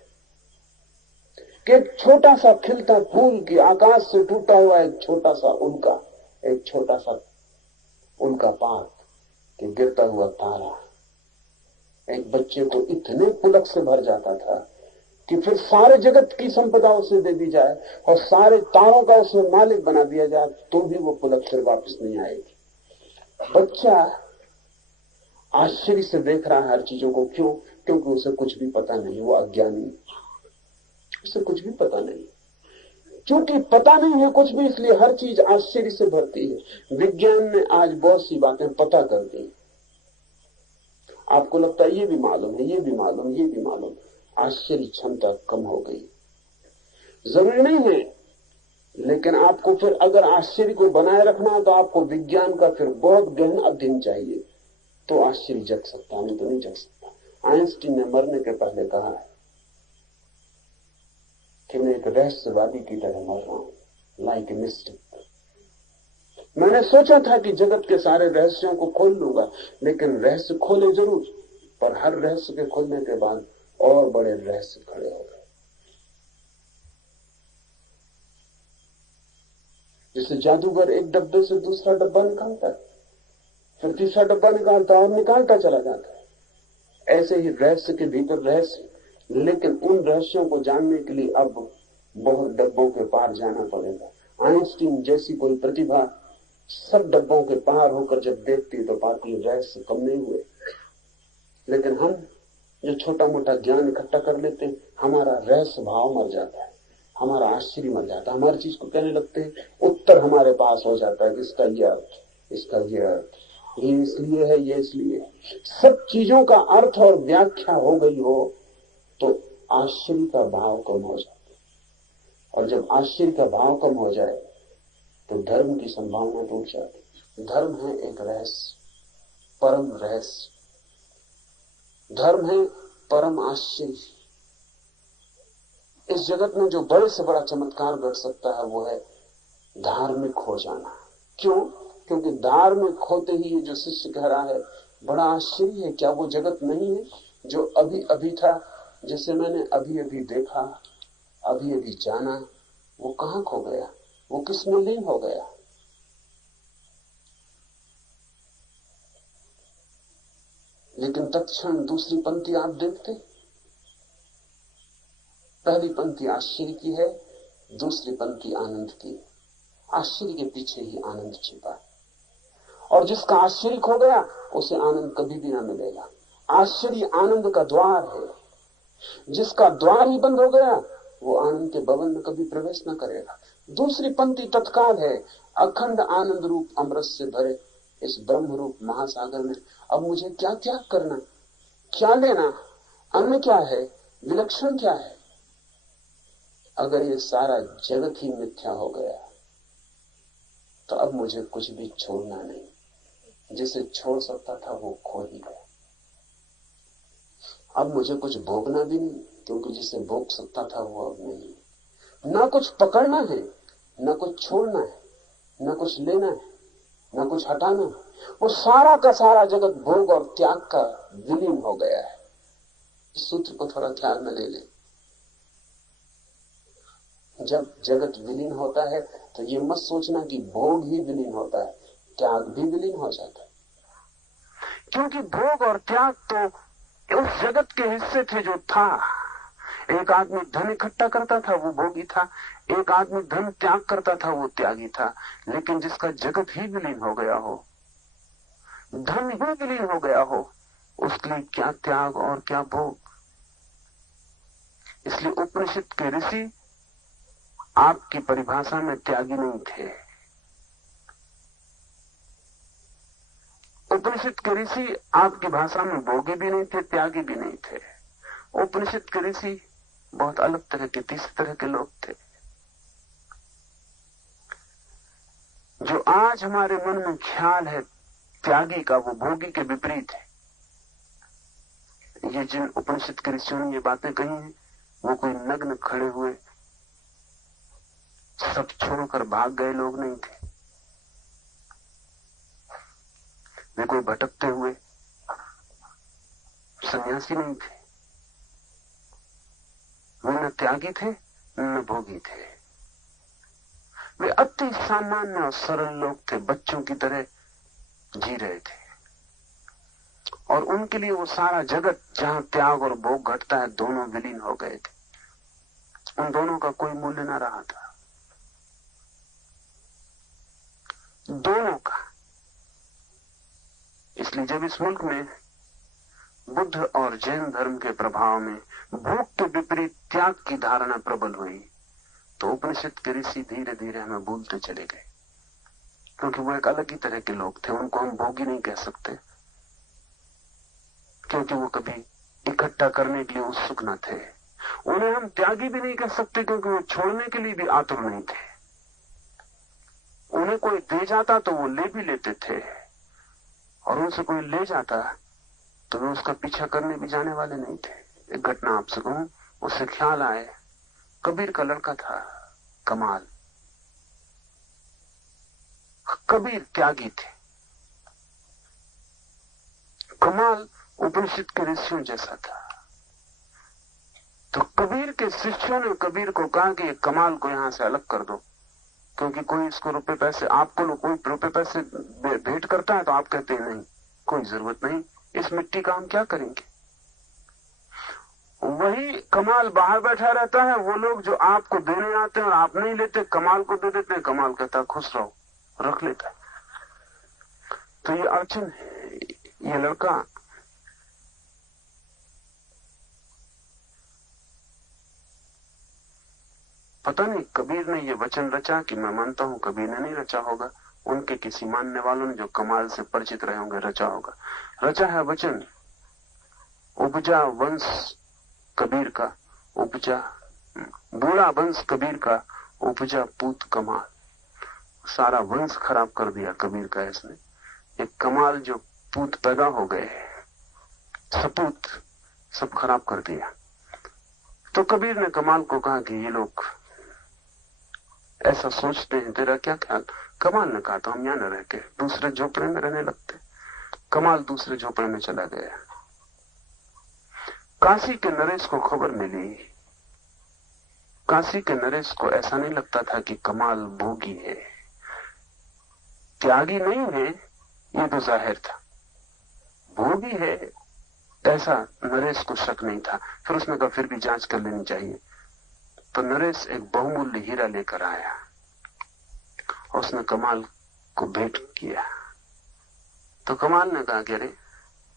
कि एक छोटा सा खिलता फूल की आकाश से टूटा हुआ एक छोटा सा उल्का, एक छोटा सा उल्का पात कि गिरता हुआ तारा एक बच्चे को इतने पुलक से भर जाता था कि फिर सारे जगत की संपदा उसे दे दी जाए और सारे तारों का उसे मालिक बना दिया जाए तो भी वो पुलक फिर वापस नहीं आएगी। बच्चा आश्चर्य से देख रहा है हर चीजों को। क्यों? क्योंकि उसे कुछ भी पता नहीं, वो अज्ञानी, उसे कुछ भी पता नहीं। क्योंकि पता नहीं है कुछ भी, इसलिए हर चीज आश्चर्य से भरती है। विज्ञान ने आज बहुत सी बातें पता कर दी, आपको लगता है ये भी मालूम है, ये भी मालूम, ये भी मालूम। आश्चर्य क्षमता कम हो गई। जरूरी नहीं है, लेकिन आपको फिर अगर आश्चर्य को बनाए रखना है तो आपको विज्ञान का फिर बहुत गहन अध्ययन चाहिए, तो आश्चर्य जग सकता, नहीं तो नहीं जग सकता। आइंस्टीन ने मरने के पहले कहा है कि मैं एक रहस्यवादी की तरह मर रहा हूं, लाइक ए मिस्टिक। मैंने सोचा था कि जगत के सारे रहस्यों को खोल लूंगा, लेकिन रहस्य खोले जरूर, पर हर रहस्य के खोलने के बाद और बड़े रहस्य खड़े हो गए। जैसे जादूगर एक डब्बे से दूसरा डब्बा निकालता है, फिर तीसरा डब्बा निकालता है और निकालता चला जाता है, ऐसे ही रहस्य के भीतर रहस्य। लेकिन उन रहस्यों को जानने के लिए अब बहुत डब्बों के पार जाना पड़ेगा। आइंस्टीन जैसी कोई प्रतिभा सब डब्बों के पार होकर जब देखती तो पाती रहस्य कम नहीं हुए। लेकिन हम जो छोटा मोटा ज्ञान इकट्ठा कर लेते हैं, हमारा रहस्य भाव मर जाता है, हमारा आश्चर्य मर जाता है। हमारी चीज को कहने लगते हैं, उत्तर हमारे पास हो जाता है कि इसका ये अर्थ, इसका ये अर्थ, ये इसलिए है, ये इसलिए है। सब चीजों का अर्थ और व्याख्या हो गई हो तो आश्चर्य का भाव कम हो जाता है, और जब आश्चर्य का भाव कम हो जाए तो धर्म की संभावना टूट जाती। धर्म है एक रहस्य, परम रहस्य। धर्म है परम आश्चर्य। इस जगत में जो बड़े से बड़ा चमत्कार घट सकता है वो है धार्मिक हो जाना। क्यों? क्योंकि धार्मिक होते ही ये जो शिष्य कह रहा है बड़ा आश्चर्य है, क्या वो जगत नहीं है जो अभी अभी था, जिसे मैंने अभी अभी देखा, अभी अभी जाना, वो कहां खो गया, वो किसमें लीन हो गया? लेकिन तत्क्षण दूसरी पंक्ति आप देखते, पहली पंक्ति आश्चर्य की है, दूसरी पंक्ति आनंद की। आश्चर्य के पीछे ही आनंद छिपा है, और जिसका आश्चर्य खो गया उसे आनंद कभी भी ना मिलेगा। आश्चर्य आनंद का द्वार है, जिसका द्वार ही बंद हो गया वो आनंद के भवन में कभी प्रवेश न करेगा। दूसरी पंक्ति तत्काल है, अखंड आनंद रूप अमृत से भरे इस ब्रह्म रूप महासागर में अब मुझे क्या त्याग करना, क्या लेना, अन्य क्या है, विलक्षण क्या है? अगर ये सारा जगत ही मिथ्या हो गया तो अब मुझे कुछ भी छोड़ना नहीं। जिसे छोड़ सकता था वो खो ही गया। अब मुझे कुछ भोगना भी नहीं, क्योंकि जिसे भोग सकता था वो अब नहीं। ना कुछ पकड़ना है, ना कुछ छोड़ना है, ना कुछ लेना है, ना कुछ हटाना है। वो सारा का सारा जगत भोग और त्याग का विलीन हो गया है। इस सूत्र को थोड़ा ख्याल में ले लें। जब जगत विलीन होता है तो ये मत सोचना कि भोग ही विलीन होता है, त्याग भी विलीन हो जाता है। क्योंकि भोग और त्याग तो उस जगत के हिस्से थे जो था। एक आदमी धन इकट्ठा करता था वो भोगी था, एक आदमी धन त्याग करता था वो त्यागी था। लेकिन जिसका जगत ही विलीन हो गया हो, धन ही विलीन हो गया हो, उसके लिए क्या त्याग और क्या भोग। इसलिए उपनिषद के ऋषि आपकी परिभाषा में त्यागी नहीं थे। उपनिषद के ऋषि आपकी भाषा में भोगी भी नहीं थे, त्यागी भी नहीं थे। उपनिषद के ऋषि बहुत अलग तरह के, तीसरे तरह के लोग थे। जो आज हमारे मन में ख्याल है त्यागी का, वो भोगी के विपरीत है। ये जिन उपनिषद के ऋषियों ने ये बातें कही हैं, वो कोई नग्न खड़े हुए सब छोड़कर भाग गए लोग नहीं थे। वे कोई भटकते हुए सन्यासी नहीं थे। वे न त्यागी थे न भोगी थे। वे अति सामान्य और सरल लोग थे, बच्चों की तरह जी रहे थे। और उनके लिए वो सारा जगत जहां त्याग और भोग घटता है, दोनों विलीन हो गए थे। उन दोनों का कोई मूल्य न रहा था, दोनों का। इसलिए जब इस मुल्क में बुद्ध और जैन धर्म के प्रभाव में भोग के विपरीत त्याग की धारणा प्रबल हुई, तो उपनिषद के ऋषि धीरे धीरे हमें भूलते चले गए, क्योंकि वो एक अलग ही तरह के लोग थे। उनको हम भोगी नहीं कह सकते, क्योंकि वो कभी इकट्ठा करने के लिए उत्सुक न थे। उन्हें हम त्यागी भी नहीं कह सकते, क्योंकि वो छोड़ने के लिए भी आतुर नहीं थे। उन्हें कोई दे जाता तो वो ले भी लेते थे, और उनसे कोई ले जाता तो वे उसका पीछा करने भी जाने वाले नहीं थे। एक घटना आपसे कहूं, उससे ख्याल आए, कबीर का लड़का था कमाल। कबीर त्यागी थे, कमाल उपनिषद के ऋषियों जैसा था। तो कबीर के शिष्यों ने कबीर को कहा कि कमाल को यहां से अलग कर दो, क्योंकि कोई इसको रुपए पैसे, आपको कोई रुपए पैसे भेंट करता है तो आप कहते हैं नहीं, कोई जरूरत नहीं, इस मिट्टी का हम क्या करेंगे। वही कमाल बाहर बैठा रहता है, वो लोग जो आपको देने आते हैं और आप नहीं लेते, कमाल को दे देते हैं। कमाल कहता है खुश रहो, रख लेता है। तो ये अड़चन है। ये लड़का पता नहीं कबीर ने ये वचन रचा कि मैं मानता हूं कबीर ने नहीं रचा होगा, उनके किसी मानने वालों ने जो कमाल से परिचित रहे होंगे रचा होगा। रचा है वचन, उपजा वंश कबीर का, उपजा बूढ़ा वंश कबीर का, उपजा पूत कमाल। सारा वंश खराब कर दिया कबीर का इसने। एक कमाल जो पूत पैदा हो गए, सपूत, सब खराब कर दिया। तो कबीर ने कमाल को कहा कि ये लोग ऐसा सोचते हैं, तेरा क्या ख्याल। कमाल ने कहा तो हम यहां न रह के दूसरे झोपड़े में रहने लगते। कमाल दूसरे झोपड़े में चला गया। काशी के नरेश को खबर मिली। काशी के नरेश को ऐसा नहीं लगता था कि कमाल भोगी है, त्यागी नहीं है, ये तो जाहिर था। भोगी है ऐसा नरेश को शक नहीं था। फिर उसने कहा फिर भी जांच कर लेनी चाहिए। तो नरेश एक बहुमूल्य हीरा लेकर आया, उसने कमाल को भेंट किया। तो कमाल ने कहा कि अरे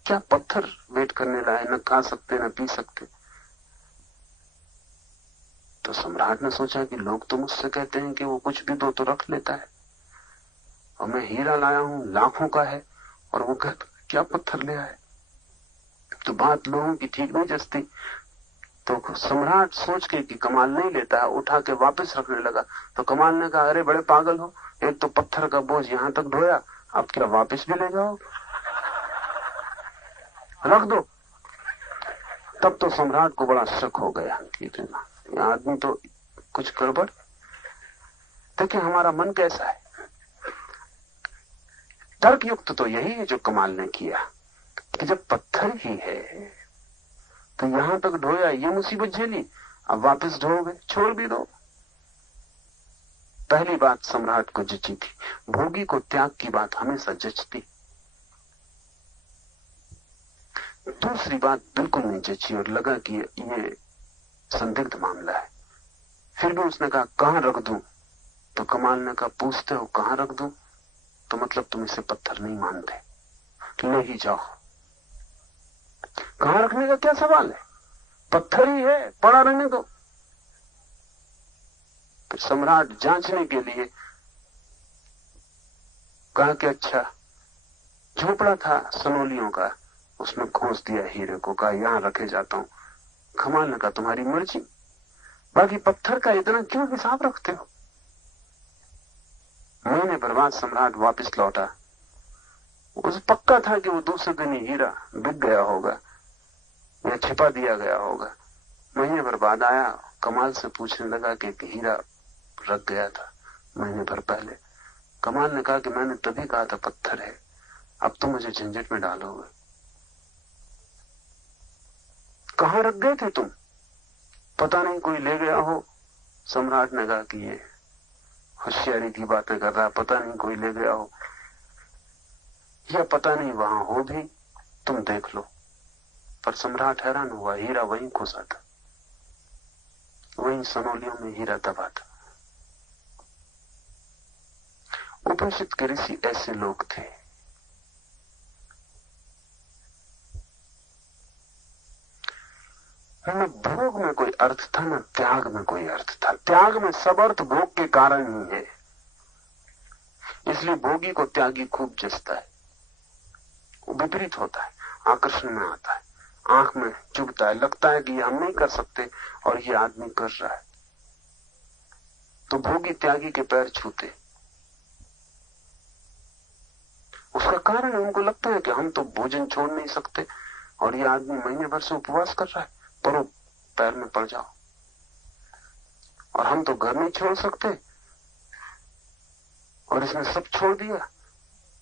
क्या पत्थर भेंट करने लाए, न खा सकते न पी सकते। तो सम्राट ने सोचा कि लोग तो मुझसे कहते हैं कि वो कुछ भी दो तो रख लेता है, और मैं हीरा लाया हूं, लाखों का है, और वो कहता क्या पत्थर ले आए। तो बात लोगों की ठीक नहीं जचती। तो सम्राट सोच के कि कमाल नहीं लेता है, उठा के वापस रखने लगा। तो कमाल ने कहा अरे बड़े पागल हो, एक तो पत्थर का बोझ यहां तक ढोया, अब क्या वापस भी ले जाओ, रख दो। तब तो सम्राट को बड़ा शक हो गया कि ये आदमी तो कुछ गड़बड़। देखिए हमारा मन कैसा है। तर्क युक्त तो यही है जो कमाल ने किया कि जब पत्थर ही है तो यहां तक ढोया, ये मुसीबत झेली, अब वापस ढोगे, छोड़ भी दो। पहली बात सम्राट को जची थी, भोगी को त्याग की बात हमेशा जचती। दूसरी बात बिल्कुल नहीं जची और लगा कि ये संदिग्ध मामला है। फिर भी उसने कहा कहां रख दूं। तो कमाल ने कहा पूछते हो कहां रख दूं, तो मतलब तुम इसे पत्थर नहीं मानते। ले ही जाओ। कहां रखने का क्या सवाल है, पत्थर ही है, पड़ा रहने दो। फिर सम्राट जांचने के लिए कहा कि अच्छा, झोपड़ा था सनोलियों का, उसमें खोस दिया हीरे को, कहा यहां रखे जाता हूं। खमाल ने कहा तुम्हारी मर्जी, बाकी पत्थर का इतना क्यों हिसाब रखते हो। महीने भर बाद सम्राट वापस लौटा। उसे पक्का था कि वो दूसरे दिन ही हीरा बिक गया होगा या छिपा दिया गया होगा। महीने भर बाद आया, कमाल से पूछने लगा कि हीरा रख गया था महीने भर पहले। कमाल ने कहा कि मैंने तभी कहा था पत्थर है, अब तो मुझे झंझट में डालोगे। कहां रख गए थे तुम? पता नहीं, कोई ले गया हो। सम्राट ने कहा कि ये होशियारी की बातें कर रहा है, पता नहीं कोई ले गया हो, या पता नहीं वहां हो भी, तुम देख लो। पर सम्राट हैरान हुआ, हीरा वहीं घुसा था, वहीं सनोलियों में हीरा दबा था। उपनिषद के ऋषि ऐसे लोग थे। न भोग में कोई अर्थ था, न त्याग में कोई अर्थ था। त्याग में सब अर्थ भोग के कारण ही है, इसलिए भोगी को त्यागी खूब जचता है। वो विपरीत होता है, आकर्षण में आता है, आंख में चुभता है, लगता है कि ये हम नहीं कर सकते और ये आदमी कर रहा है, तो भोगी त्यागी के पैर छूते। उसका कारण उनको लगता है कि हम तो भोजन छोड़ नहीं सकते और ये आदमी महीने भर से उपवास कर रहा है, पर पैर में पड़ जाओ। और हम तो घर नहीं छोड़ सकते और इसने सब छोड़ दिया।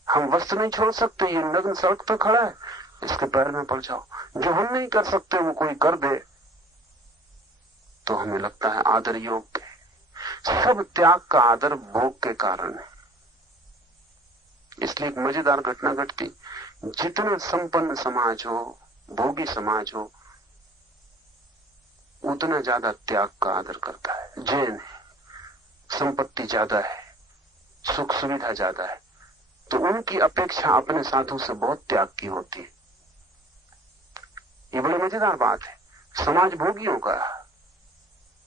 हम वस्त्र नहीं छोड़ सकते, ये नग्न सड़क पर खड़ा है, इसके पैर में पड़ जाओ। जो हम नहीं कर सकते वो कोई कर दे तो हमें लगता है आदर योग्य। सब त्याग का आदर भोग के कारण है। इसलिए एक मजेदार घटना घटती, जितना संपन्न समाज हो, भोगी समाज हो, उतना ज्यादा त्याग का आदर करता है। जैन है, संपत्ति ज्यादा है, सुख सुविधा ज्यादा है, तो उनकी अपेक्षा अपने साधु से बहुत त्याग की होती है। ये बड़ी मजेदार बात है। समाज भोगियों का,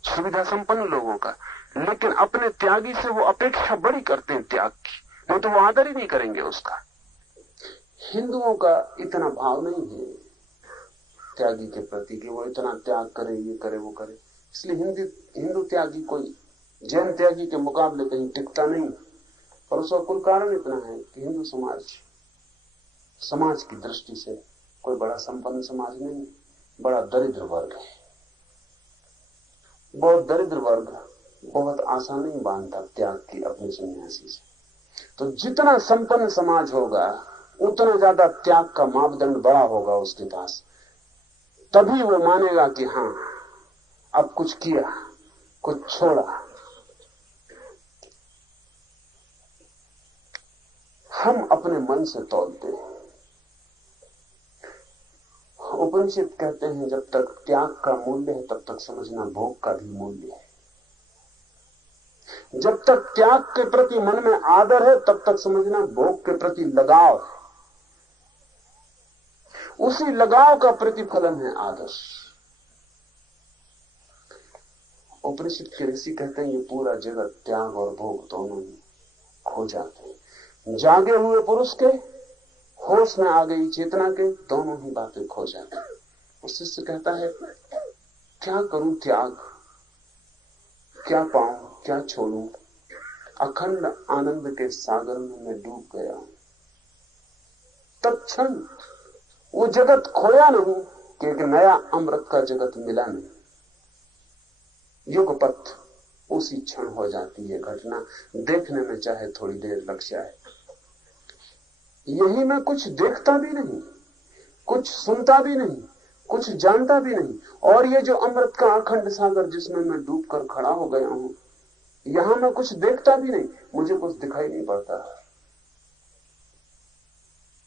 सुविधा संपन्न लोगों का, लेकिन अपने त्यागी से वो अपेक्षा बड़ी करते हैं त्याग की, नहीं तो वो आदर ही नहीं करेंगे उसका। हिंदुओं का इतना भाव नहीं है त्यागी के प्रति कि वो इतना त्याग करे, ये करे, वो करे। इसलिए हिंदू त्यागी कोई जैन त्यागी के मुकाबले कहीं टिकता नहीं। और उसका कुल कारण इतना है कि हिंदू समाज की दृष्टि से कोई बड़ा संपन्न समाज नहीं, बड़ा दरिद्र वर्ग है। बहुत दरिद्र वर्ग बहुत आशा नहीं बांधता त्याग की अपने सन्यासी से। तो जितना संपन्न समाज होगा उतना ज्यादा त्याग का मापदंड बड़ा होगा उसके पास, तभी वो मानेगा कि हां अब कुछ किया, कुछ छोड़ा। हम अपने मन से तौलते हैं। उपनिषद कहते हैं जब तक त्याग का मूल्य है तब तक समझना भोग का भी मूल्य है। जब तक त्याग के प्रति मन में आदर है तब तक समझना भोग के प्रति लगाव है। उसी लगाव का प्रतिफलन है आदर्श। उपनिषद के ऋषि कहते हैं ये पूरा जगत त्याग और भोग दोनों ही खो जाते हैं। जागे हुए पुरुष के, होश में आ गई चेतना के, दोनों ही बातें खो जाती हैं। उस शिष्य कहता है क्या करूं त्याग, क्या पाऊं, क्या छोड़ूं, अखंड आनंद के सागर में मैं डूब गया हूं। तत्क्षण वो जगत खोया नहीं कि एक नया अमृत का जगत मिला नहीं। युगपथ उसी क्षण हो जाती है घटना, देखने में चाहे थोड़ी देर लग जाए। यही मैं कुछ देखता भी नहीं, कुछ सुनता भी नहीं, कुछ जानता भी नहीं, और ये जो अमृत का अखंड सागर जिसमें मैं डूब कर खड़ा हो गया हूं, यहां मैं कुछ देखता भी नहीं, मुझे कुछ दिखाई नहीं पड़ता,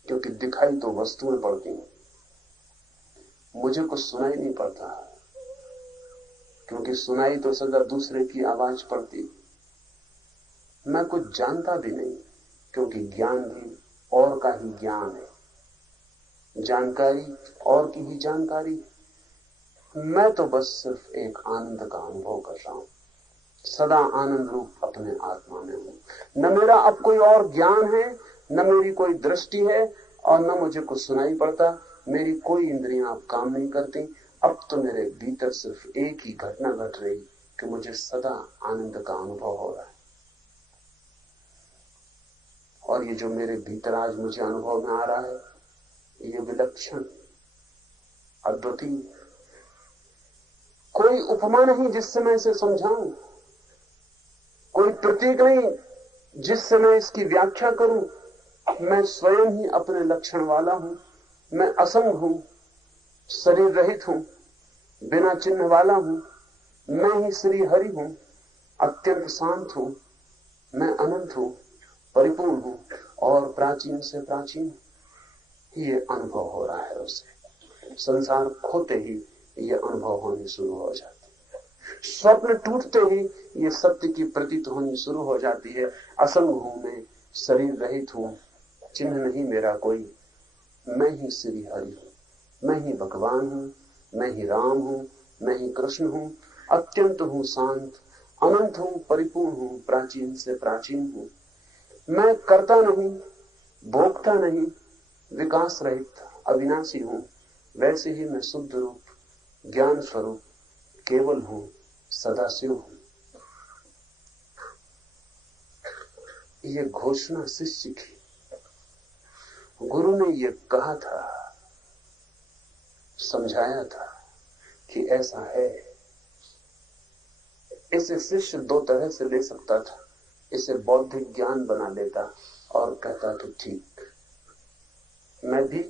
क्योंकि दिखाई तो वस्तुएं पड़ती हैं। मुझे कुछ सुनाई नहीं पड़ता क्योंकि सुनाई तो सदा दूसरे की आवाज पड़ती। मैं कुछ जानता भी नहीं क्योंकि ज्ञान भी और का ही ज्ञान है। जानकारी और की ही जानकारी। मैं तो बस सिर्फ एक आनंद का अनुभव कर रहा हूं, सदा आनंद रूप अपने आत्मा में हूं। न मेरा अब कोई और ज्ञान है, न मेरी कोई दृष्टि है, और न मुझे कुछ सुनाई पड़ता। मेरी कोई इंद्रियां अब काम नहीं करती। अब तो मेरे भीतर सिर्फ एक ही घटना घट रही कि मुझे सदा आनंद का अनुभव हो रहा है। और ये जो मेरे भीतर आज मुझे अनुभव में आ रहा है, ये विलक्षण, अद्वितीय, कोई उपमा नहीं जिससे मैं इसे समझाऊं, कोई प्रतीक नहीं जिससे मैं इसकी व्याख्या करूं। मैं स्वयं ही अपने लक्षण वाला हूं। मैं असंग हूं, शरीर रहित हूं, बिना चिन्ह वाला हूं। मैं ही श्री हरि हूं, अत्यंत शांत हूं। मैं अनंत हूं, परिपूर्ण हूं और प्राचीन से प्राचीन। ये अनुभव हो रहा है उसे। संसार खोते ही ये अनुभव होनी शुरू हो जाती है। स्वप्न टूटते ही ये सत्य की प्रतीत होनी शुरू हो जाती है। असंग हूं मैं, शरीर रहित हूं, चिन्ह नहीं मेरा कोई। मैं ही श्री हरि हूं, मैं ही भगवान हूं, मैं ही राम हूं, मैं ही कृष्ण हूं। अत्यंत हूं शांत, अनंत हूं, परिपूर्ण हूं, प्राचीन से प्राचीन हूं। मैं करता नहीं, भोगता नहीं, विकास रहित, अविनाशी हूं। वैसे ही मैं शुद्ध रूप, ज्ञान स्वरूप, केवल हूं, सदाशिव हूं। ये घोषणा शिष्य की। गुरु ने ये कहा था, समझाया था कि ऐसा है। इसे शिष्य दो तरह से ले सकता था। इसे बौद्धिक ज्ञान बना लेता और कहता कि ठीक, मैं भी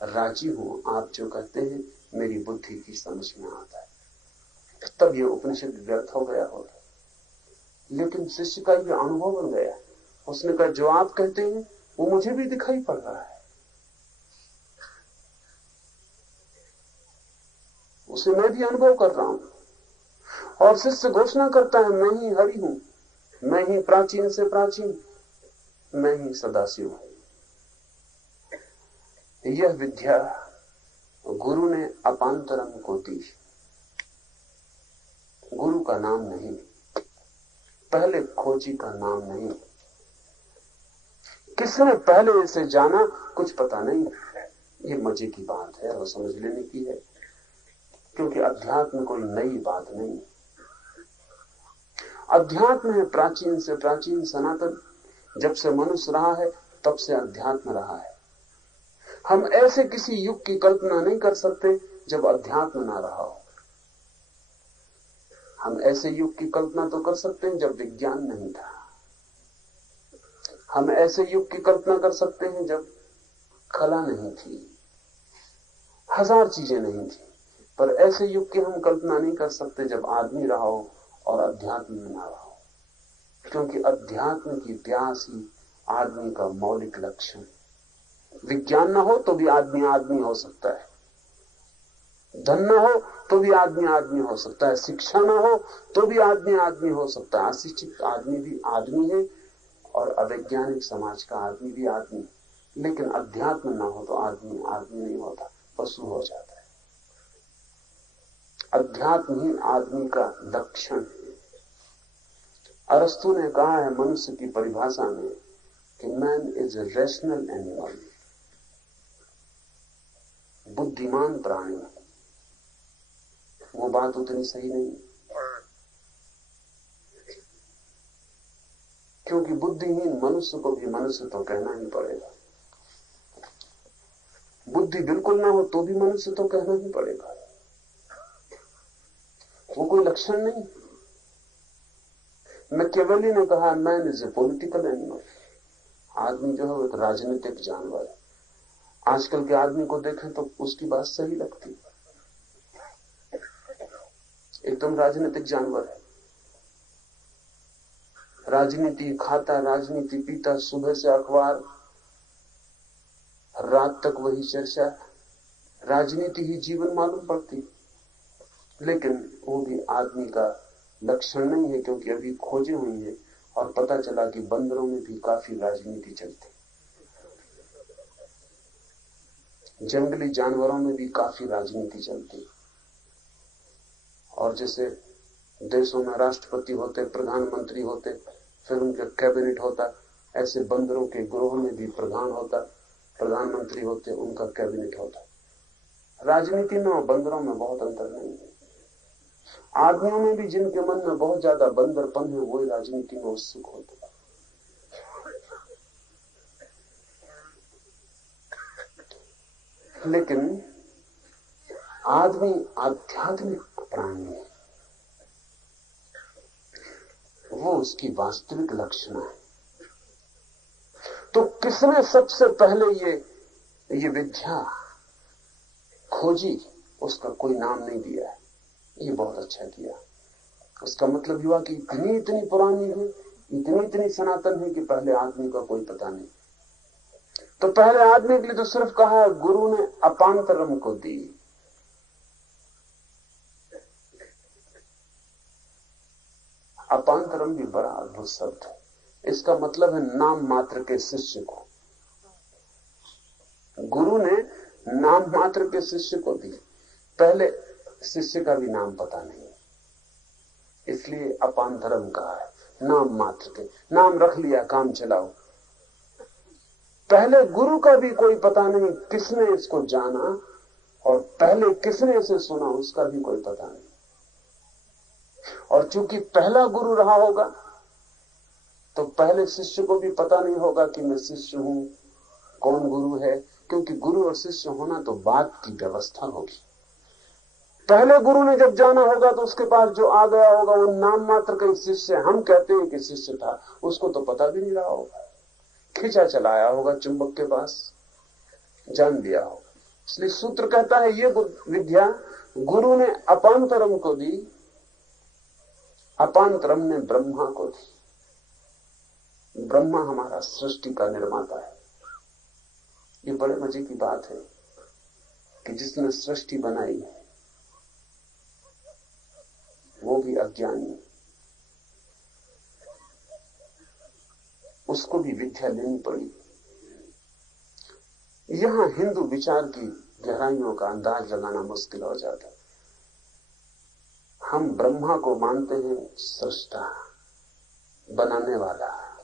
राजी हूं, आप जो कहते हैं मेरी बुद्धि की समझ में आता है। तब ये उपनिषद व्यर्थ हो गया होता। लेकिन शिष्य का ये अनुभव बन गया। उसने कहा जो आप कहते हैं वो मुझे भी दिखाई पड़ रहा है, उसे मैं भी अनुभव कर रहा हूं। और शिष्य घोषणा करता है, मैं ही हरि हूं, मैं ही प्राचीन से प्राचीन, मैं ही सदाशिव हूं। यह विद्या गुरु ने अपांतरम को दी। गुरु का नाम नहीं, पहले खोजी का नाम नहीं। किसने पहले इसे जाना कुछ पता नहीं। ये मजे की बात है और समझ लेने की है, क्योंकि अध्यात्म कोई नई बात नहीं। अध्यात्म है प्राचीन से प्राचीन, सनातन। जब से मनुष्य रहा है तब से अध्यात्म रहा है। हम ऐसे किसी युग की कल्पना नहीं कर सकते जब अध्यात्म ना रहा हो। हम ऐसे युग की कल्पना तो कर सकते हैं जब विज्ञान नहीं था। हम ऐसे युग की कल्पना कर सकते हैं जब कला नहीं थी, हजार चीजें नहीं थी। पर ऐसे युग की हम कल्पना नहीं कर सकते जब आदमी रहा हो और अध्यात्म में ना रहा हो। क्योंकि अध्यात्म की प्यास ही आदमी का मौलिक लक्षण। विज्ञान ना हो तो भी आदमी आदमी हो सकता है, धन न हो तो भी आदमी आदमी हो सकता है, शिक्षा न हो तो भी आदमी आदमी हो सकता है। अशिक्षित आदमी भी आदमी है और अवैज्ञानिक समाज का आदमी भी आदमी। लेकिन अध्यात्म ना हो तो आदमी आदमी नहीं होता, पशु हो जाता है। अध्यात्म ही आदमी का लक्षण है। अरस्तु ने कहा है मनुष्य की परिभाषा में कि man is a rational animal, बुद्धिमान प्राणी। वो बात उतनी सही नहीं, क्योंकि बुद्धिहीन मनुष्य को भी मनुष्य तो कहना ही पड़ेगा। बुद्धि बिल्कुल ना हो तो भी मनुष्य तो कहना ही पड़ेगा। वो कोई लक्षण नहीं। मैकियावेली ने कहा man is a political animal. आदमी जो है वो एक राजनीतिक जानवर है। आजकल के आदमी को देखें तो उसकी बात सही लगती, एकदम राजनीतिक जानवर है। राजनीति खाता, राजनीति पीता, सुबह से अखबार, रात तक वही चर्चा, राजनीति ही जीवन मालूम पड़ती। लेकिन वो भी आदमी का लक्षण नहीं है, क्योंकि अभी खोजें हुई है और पता चला कि बंदरों में भी काफी राजनीति चलती। जंगली जानवरों में भी काफी राजनीति चलती है। और जैसे देशों में राष्ट्रपति होते, प्रधानमंत्री होते, फिर उनका कैबिनेट होता, ऐसे बंदरों के ग्रोह में भी प्रधान होता, प्रधानमंत्री होते, उनका कैबिनेट होता। राजनीति में और बंदरों में बहुत अंतर नहीं है। आदमियों में भी जिनके मन में बहुत ज्यादा बंदरपन है, वही राजनीति में उत्सुक होते। लेकिन आदमी आध्यात्मिक प्राणी है, वो उसकी वास्तविक लक्षण है। तो किसने सबसे पहले ये विद्या खोजी, उसका कोई नाम नहीं दिया है। ये बहुत अच्छा किया। उसका मतलब हुआ कि इतनी इतनी पुरानी है, इतनी इतनी सनातन है कि पहले आदमी का कोई पता नहीं। तो पहले आदमी के लिए तो सिर्फ कहा है, गुरु ने अपांतरम को दी। अपांतरम भी बड़ा अद्भुत शब्द है। इसका मतलब है नाम मात्र के शिष्य को। गुरु ने नाम मात्र के शिष्य को दी। पहले शिष्य का भी नाम पता नहीं, इसलिए अपांतरम कहा है। नाम मात्र के, नाम रख लिया, काम चलाओ। पहले गुरु का भी कोई पता नहीं, किसने इसको जाना, और पहले किसने इसे सुना, उसका भी कोई पता नहीं। और चूंकि पहला गुरु रहा होगा, तो पहले शिष्य को भी पता नहीं होगा कि मैं शिष्य हूं, कौन गुरु है, क्योंकि गुरु और शिष्य होना तो बात की व्यवस्था होगी। पहले गुरु ने जब जाना होगा, तो उसके पास जो आ गया होगा वो नाम मात्र का शिष्य, हम कहते हैं कि शिष्य था, उसको तो पता भी नहीं रहा होगा। खींचा चलाया होगा चुंबक के पास, जान लिया होगा। इसलिए सूत्र कहता है, ये विद्या गुरु ने अपांतरम को दी, अपांतरम ने ब्रह्मा को दी। ब्रह्मा हमारा सृष्टि का निर्माता है। ये बड़े मजे की बात है कि जिसने सृष्टि बनाई है वो भी अज्ञानी, उसको भी विद्या लेनी पड़ी। यहां हिंदू विचार की गहराइयों का अंदाज लगाना मुश्किल हो जाता है। हम ब्रह्मा को मानते हैं सृष्टा, बनाने वाला,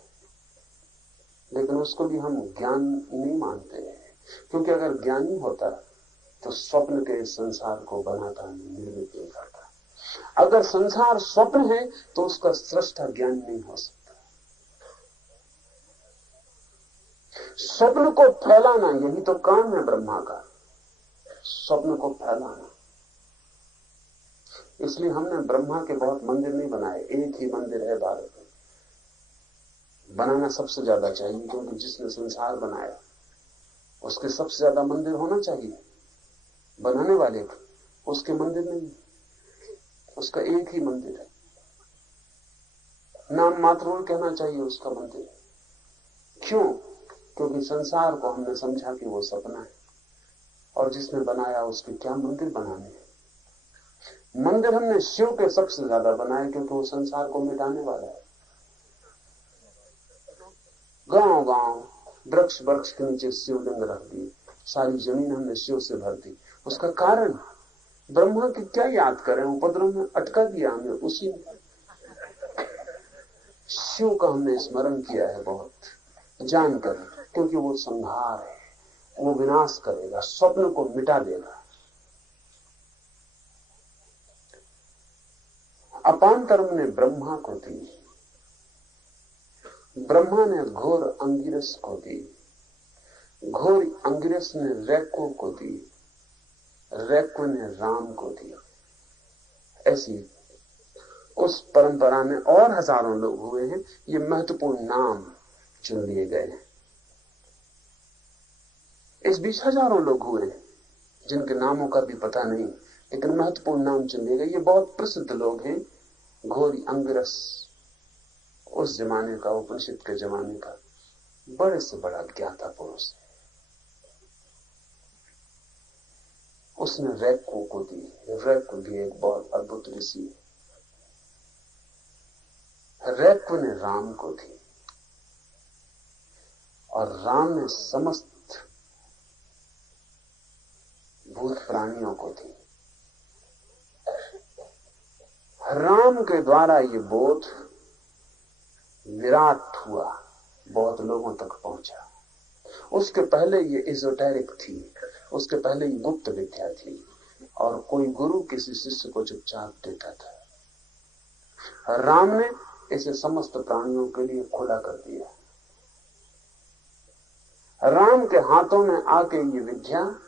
लेकिन उसको भी हम ज्ञान नहीं मानते हैं, क्योंकि अगर ज्ञानी होता तो स्वप्न के संसार को बनाता नहीं, निर्मित नहीं करता। अगर संसार स्वप्न है तो उसका सृष्टा ज्ञान नहीं हो सकता। स्वप्न को फैलाना, यही तो काम है ब्रह्मा का, स्वप्न को फैलाना। इसलिए हमने ब्रह्मा के बहुत मंदिर नहीं बनाए, एक ही मंदिर है भारत में। बनाना सबसे ज्यादा चाहिए, क्योंकि जिसने संसार बनाया उसके सबसे ज्यादा मंदिर होना चाहिए। बनाने वाले को उसके मंदिर नहीं, उसका एक ही मंदिर है। नाम मात्र कहना चाहिए उसका मंदिर। क्यों? क्योंकि संसार को हमने समझा कि वो सपना है, और जिसने बनाया उसके क्या मंदिर बनाने हैं। मंदिर हमने शिव के सबसे ज्यादा बनाए, क्योंकि वो संसार को मिटाने वाला है। गांव गांव वृक्ष वृक्ष के नीचे शिवलिंग रख दिए, सारी जमीन हमने शिव से भर दी। उसका कारण, ब्रह्मा की क्या याद करें, उपद्रव में अटका दिया हमें उसी में। शिव का हमने स्मरण किया है बहुत जानकर, क्योंकि वो संहार है, वो विनाश करेगा, स्वप्न को मिटा देगा। अपांतरम ने ब्रह्मा को दी, ब्रह्मा ने घोर अंगिरस को दी, घोर अंगिरस ने रैको को दी, रैको ने राम को दी। ऐसी उस परंपरा में और हजारों लोग हुए हैं। ये महत्वपूर्ण नाम चुन लिए गए हैं। इस बीच हजारों लोग हुए हैं जिनके नामों का भी पता नहीं, लेकिन महत्वपूर्ण नाम चुन लिए गए। ये बहुत प्रसिद्ध लोग हैं। घोरी अंगिरस उस जमाने का, उपनिषद के जमाने का बड़े से बड़ा ज्ञाता पुरुष है। उसने रैको को दी। रैको भी एक बहुत अद्भुत ऋषि है। रैको ने राम को दी, और राम ने समस्त भूत प्राणियों को थी। राम के द्वारा ये बोध विराट हुआ, बहुत लोगों तक पहुंचा। उसके पहले ये एजोटेरिक थी, उसके पहले ये गुप्त विद्या थी, और कोई गुरु किसी शिष्य को चुपचाप देता था। राम ने इसे समस्त प्राणियों के लिए खुला कर दिया। राम के हाथों में आके ये विद्या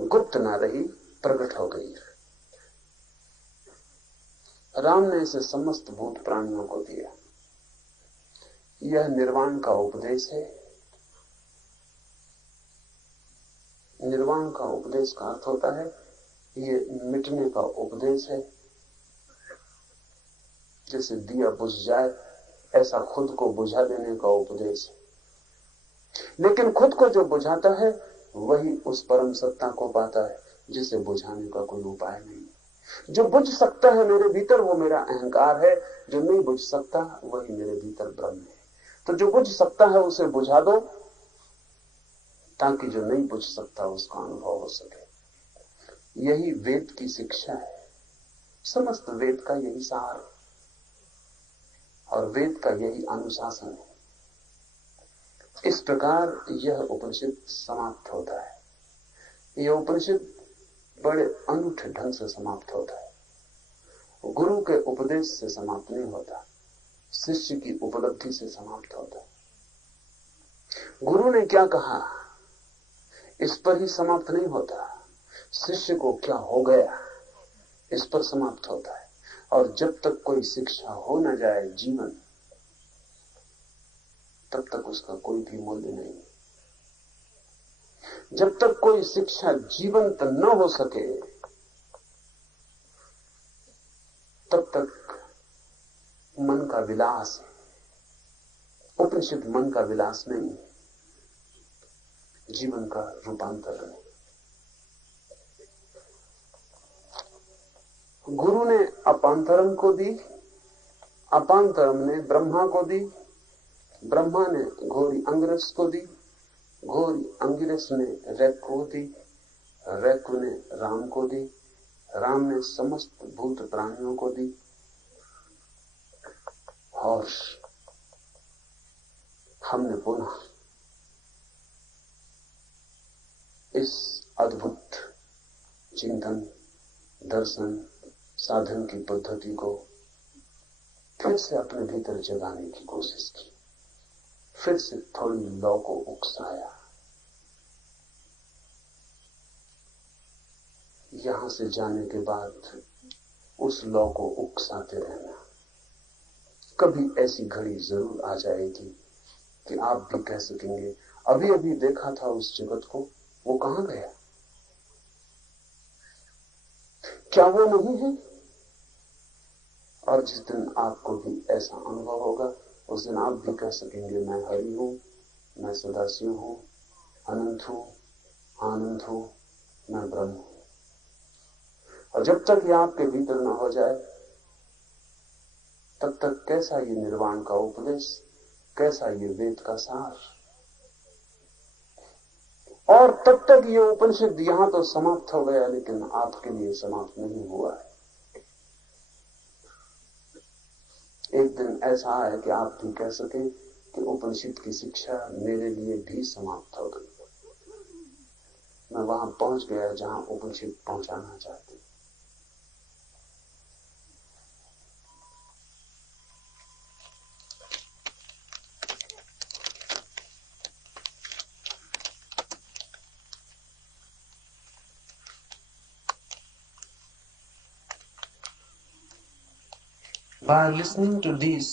गुप्त न रही, प्रकट हो गई। राम ने इसे समस्त भूत प्राणियों को दिया। यह निर्वाण का उपदेश है। निर्वाण का उपदेश का अर्थ होता है ये मिटने का उपदेश है। जैसे दिया बुझ जाए, ऐसा खुद को बुझा देने का उपदेश है। लेकिन खुद को जो बुझाता है वही उस परम सत्ता को पाता है जिसे बुझाने का कोई उपाय नहीं। जो बुझ सकता है मेरे भीतर वो मेरा अहंकार है, जो नहीं बुझ सकता वही मेरे भीतर ब्रह्म है। तो जो बुझ सकता है उसे बुझा दो, ताकि जो नहीं बुझ सकता उसका अनुभव हो सके। यही वेद की शिक्षा है। समस्त वेद का यही सार है और वेद का यही अनुशासन है। इस प्रकार यह उपनिषद समाप्त होता है। यह उपनिषद बड़े अनूठे ढंग से समाप्त होता है। गुरु के उपदेश से समाप्त नहीं होता, शिष्य की उपलब्धि से समाप्त होता है। गुरु ने क्या कहा इस पर ही समाप्त नहीं होता, शिष्य को क्या हो गया इस पर समाप्त होता है। और जब तक कोई शिक्षा हो न जाए जीवन, तब तक उसका कोई भी मूल्य नहीं। जब तक कोई शिक्षा जीवंत न हो सके, तब तक मन का विलास है। उपनिषद मन का विलास नहीं, जीवन का रूपांतरण है। गुरु ने अपांतरम को दी, अपांतरम ने ब्रह्मा को दी, ब्रह्मा ने घोरी अंगिरस को दी, घोरी अंगिरस ने रैक को दी, रैक ने राम को दी, राम ने समस्त भूत प्राणियों को दी। और हमने पुनः इस अद्भुत चिंतन, दर्शन, साधन की पद्धति को फिर से अपने भीतर जगाने की कोशिश की। फिर से थोड़ी लौ को उकसाया। यहां से जाने के बाद उस लौ को उकसाते रहना। कभी ऐसी घड़ी जरूर आ जाएगी कि आप भी कह सकेंगे, अभी अभी देखा था उस जगत को, वो कहां गया? क्या वो नहीं है? और जिस दिन आपको भी ऐसा अनुभव होगा, उस दिन आप भी कह सकेंगे, मैं हरि हूं, मैं सदाशिव हूं, अनंत हूं, आनंद हूं, मैं ब्रह्म हूं। और जब तक ये आपके भीतर न हो जाए, तब तक कैसा ये निर्वाण का उपदेश, कैसा ये वेद का सार। और तब तक ये उपनिषद यहां तो समाप्त हो गया, लेकिन आपके लिए समाप्त नहीं हुआ है। एक दिन ऐसा है कि आप भी कह सके कि उपनिषद की शिक्षा मेरे लिए भी समाप्त हो गई। मैं वहां पहुंच गया जहां उपनिषद पहुंचाना चाहती। By listening to these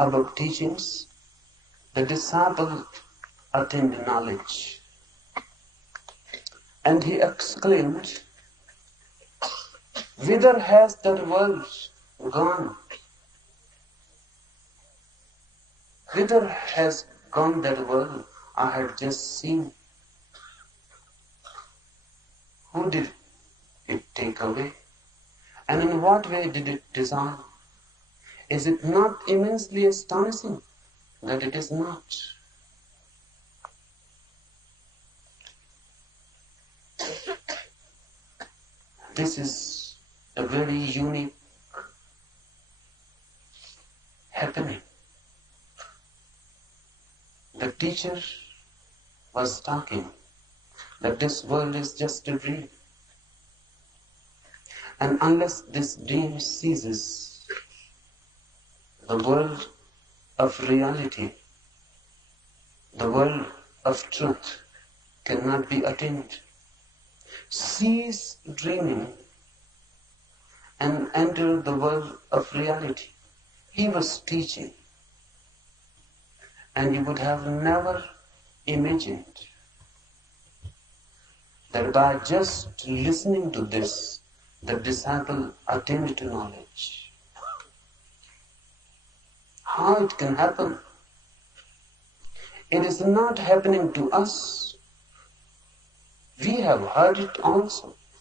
above teachings, the disciple attained knowledge, and he exclaimed, "Whither has that world gone? Whither has gone that world I had just seen? Who did it take away? And in what way did it dissolve? Is it not immensely astonishing that it is not?" This is a very unique happening. The teacher was talking that this world is just a dream. And unless this dream ceases, the world of reality, the world of truth cannot be attained. Cease dreaming and enter the world of reality. He was teaching, and you would have never imagined that by just listening to this, the disciple attained to knowledge. How it can happen? It is not happening to us. We have heard it also.